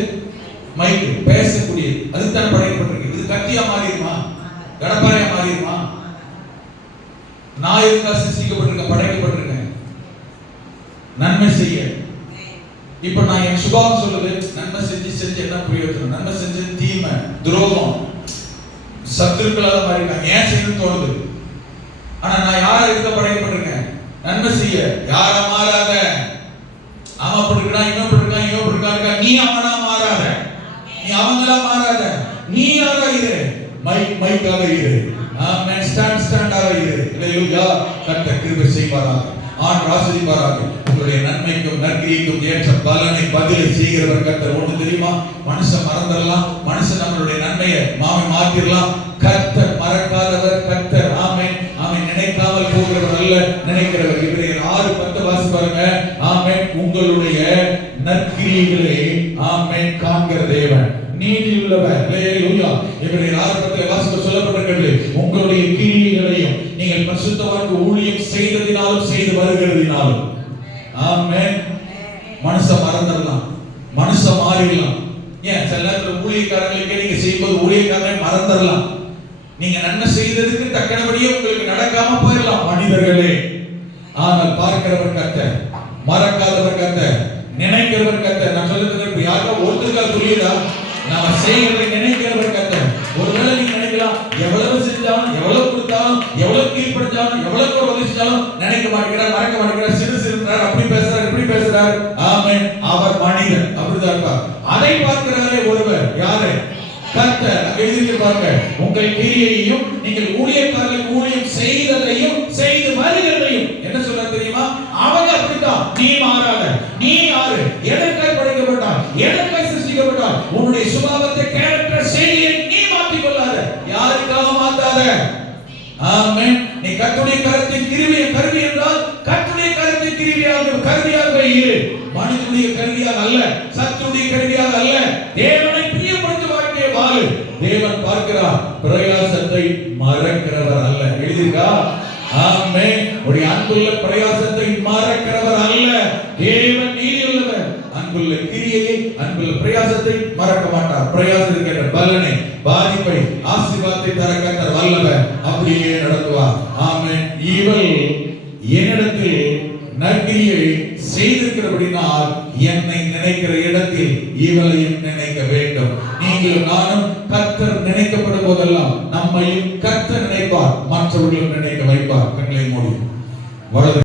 மைக், பேசக்கூடியது. அதுதான் படைக்கப்பட்டிருக்கு. இது கத்தியா மாறிடுமா? கடப்பாறையா மாறிடுமா? நான் இருக்கா சிருஷ்டிக்கப்பட்டிருக்க, படைக்கப்பட்டிருக்கேன் நன்மை செய்ய. இப்ப நான் என் சுபாவம் சொல்லுது, நன்மை செஞ்சு என்ன பிரயோஜனம்? நன்மை செஞ்சது தீமை, துரோகம், சத்துருக்களாக மாறிட்டாங்க. ஏன் செய்யணும்னு தோணுது. ஆனா நான் யார இருக்க படைக்கப்பட்டிருக்கேன்? நன்மை செய்ய. யார மாறாத. அவன் அப்படி இருக்கா, இவன் அப்படி இருக்கா, இவன் அப்படி இருக்கா, நீ அவனா மாறாத, நீ அவங்களா மாறாத, நீ யாரா இரு, மைக்காக இரு. ஆமென். ஸ்டாண்டாக இரு. அல்லேலூயா. கர்த்தர் கிருபை செய்வாராக, ஆண்டவர் ஆசீர்வதிப்பாராக. உங்களுடைய நன்மைக்கும் நற்கிரிக்கும் ஏற்ற பலனை பதிலை செய்கிறவர் கர்த்தர். ஒன்று தெரியுமா? மனுஷன் மறந்துடலாம், மனுஷன் நம்மளுடைய நன்மையை மாற்றிடலாம். கர்த்தர் மறக்காதவர் கர்த்தர். ஆமென். ஆமென். நினைக்காமல் போகிறவர் அல்ல, நினைக்கிறவர். இவரையில் 6:10 வாசி பாருங்க. ஆமென். உங்களுடைய நற்கிரிகளை ஆமென் காண்கிற தேவன், நீதி உள்ளவர். அல்லேலூயா. இவரையில் 6:10 வாசிக்க சொல்லப்பட்டிருக்கிறது, உங்களுடைய கிரியைகளையும் நீங்கள் பரிசுத்தவான்க்கு ஊழியம் செய்ததினாலும் செய்து வருகிறதினாலும். ஆமென். மனுஷன் மறந்துடலாம், மனுஷன் மாறிடலாம். ஏன் சில நேரத்தில் ஊழியக்காரர்களுக்கு நீங்க செய்யும்போது ஊழியக்காரனை மறந்துடலாம். நீங்க நன்மை செய்ததுக்கு தக்கனபடியே உங்களுக்கு நடக்காம போயிடலாம் மனிதர்களே. ஆனால் பார்க்கிறவர் கர்த்தர், மறக்காதவர் கர்த்தர், நினைக்கிறவர் கர்த்தர். நான் சொல்லுறது யாரோ ஒருத்தருக்கா புரியுதா? நாம செய்கிறதை நினைக்கிறவர் கர்த்தர். ஒருவேளை நீங்க நினைக்கலாம், எவ்வளவு செஞ்சாலும், எவ்வளவு கொடுத்தாலும், எவ்வளவு கீழ்படுத்தாலும், எவ்வளவு உதவி செஞ்சாலும் நினைக்க மாட்டேங்கிறார், மறக்க மாட்டேங்கிறார், சிறுசிறுக்கிறார், அப்படி பேசுறார், இப்படி பேசுறார். ஆமென். அவர் மனிதன், அப்படிதான் இருப்பார். அதை பார்க்கிறாரே ஒருவர். யாரு? கர்த்தர். எழுதியிருப்பாங்க, உங்கள் கிரியையையும் நீங்கள் ஊழியக்காரர்களுக்கு ஊழியம் செய்ததையும் செய்து வருகிறதையும். என்ன சொல்ற தெரியுமா? அவங்க அப்படித்தான். நீ மாறாத. நீ யாரு? எதற்காக படைக்கப்பட்டாய்? எதற்காக சிருஷ்டிக்கப்பட்டாய்? உன்னுடைய சுபாவத்தை, கேரக்டர், செய்தியை நீ மாற்றிக் கொள்ளாத. யாருக்காக மாத்தாத. ஆமென். நீ கர்த்தருடைய கரத்தின் கருவி என்றால் கர்த்தருடைய கரத்தின் கருவியாக இரு. மனிதனுடைய கருவியாக அல்ல, சத்துடைய கருவியாக அல்ல. தேவனை பிரியப்படுத்த வாழ்க்கையை வாழு. தேவன் பார்க்கிறார், பிரயாசத்தை மறக்கிறவர் அல்ல. எழுதிருக்கா? ஆமென். உடைய அன்புள்ள பிரயாசத்தை மறக்கிறவர் அல்ல. தேவன் நீதியுள்ளவர். அன்புள்ள கிரியையை, அன்புள்ள பிரயாசத்தை மறக்க மாட்டார். பிரயாசத்துக்கு பலனை, பாதிப்பை, ஆசீர்வாதத்தை தர கர்த்தர் வல்லவர். அப்படியே நடத்துவார். ஆமென். இவள் என்னிடத்தில் நற்கிரியை செய்திருக்கிறபடினால் என்னை நினைக்கிற இடத்தில் இவளையும் நினைக்க வேண்டும். நீங்களும் நானும் கர்த்தர் நினைக்கப்படும் போதெல்லாம் நம்மையும் கர்த்தர் நினைப்பார், மற்றவர்களும் நினைக்க வைப்பார். கண்களை மூடி வலது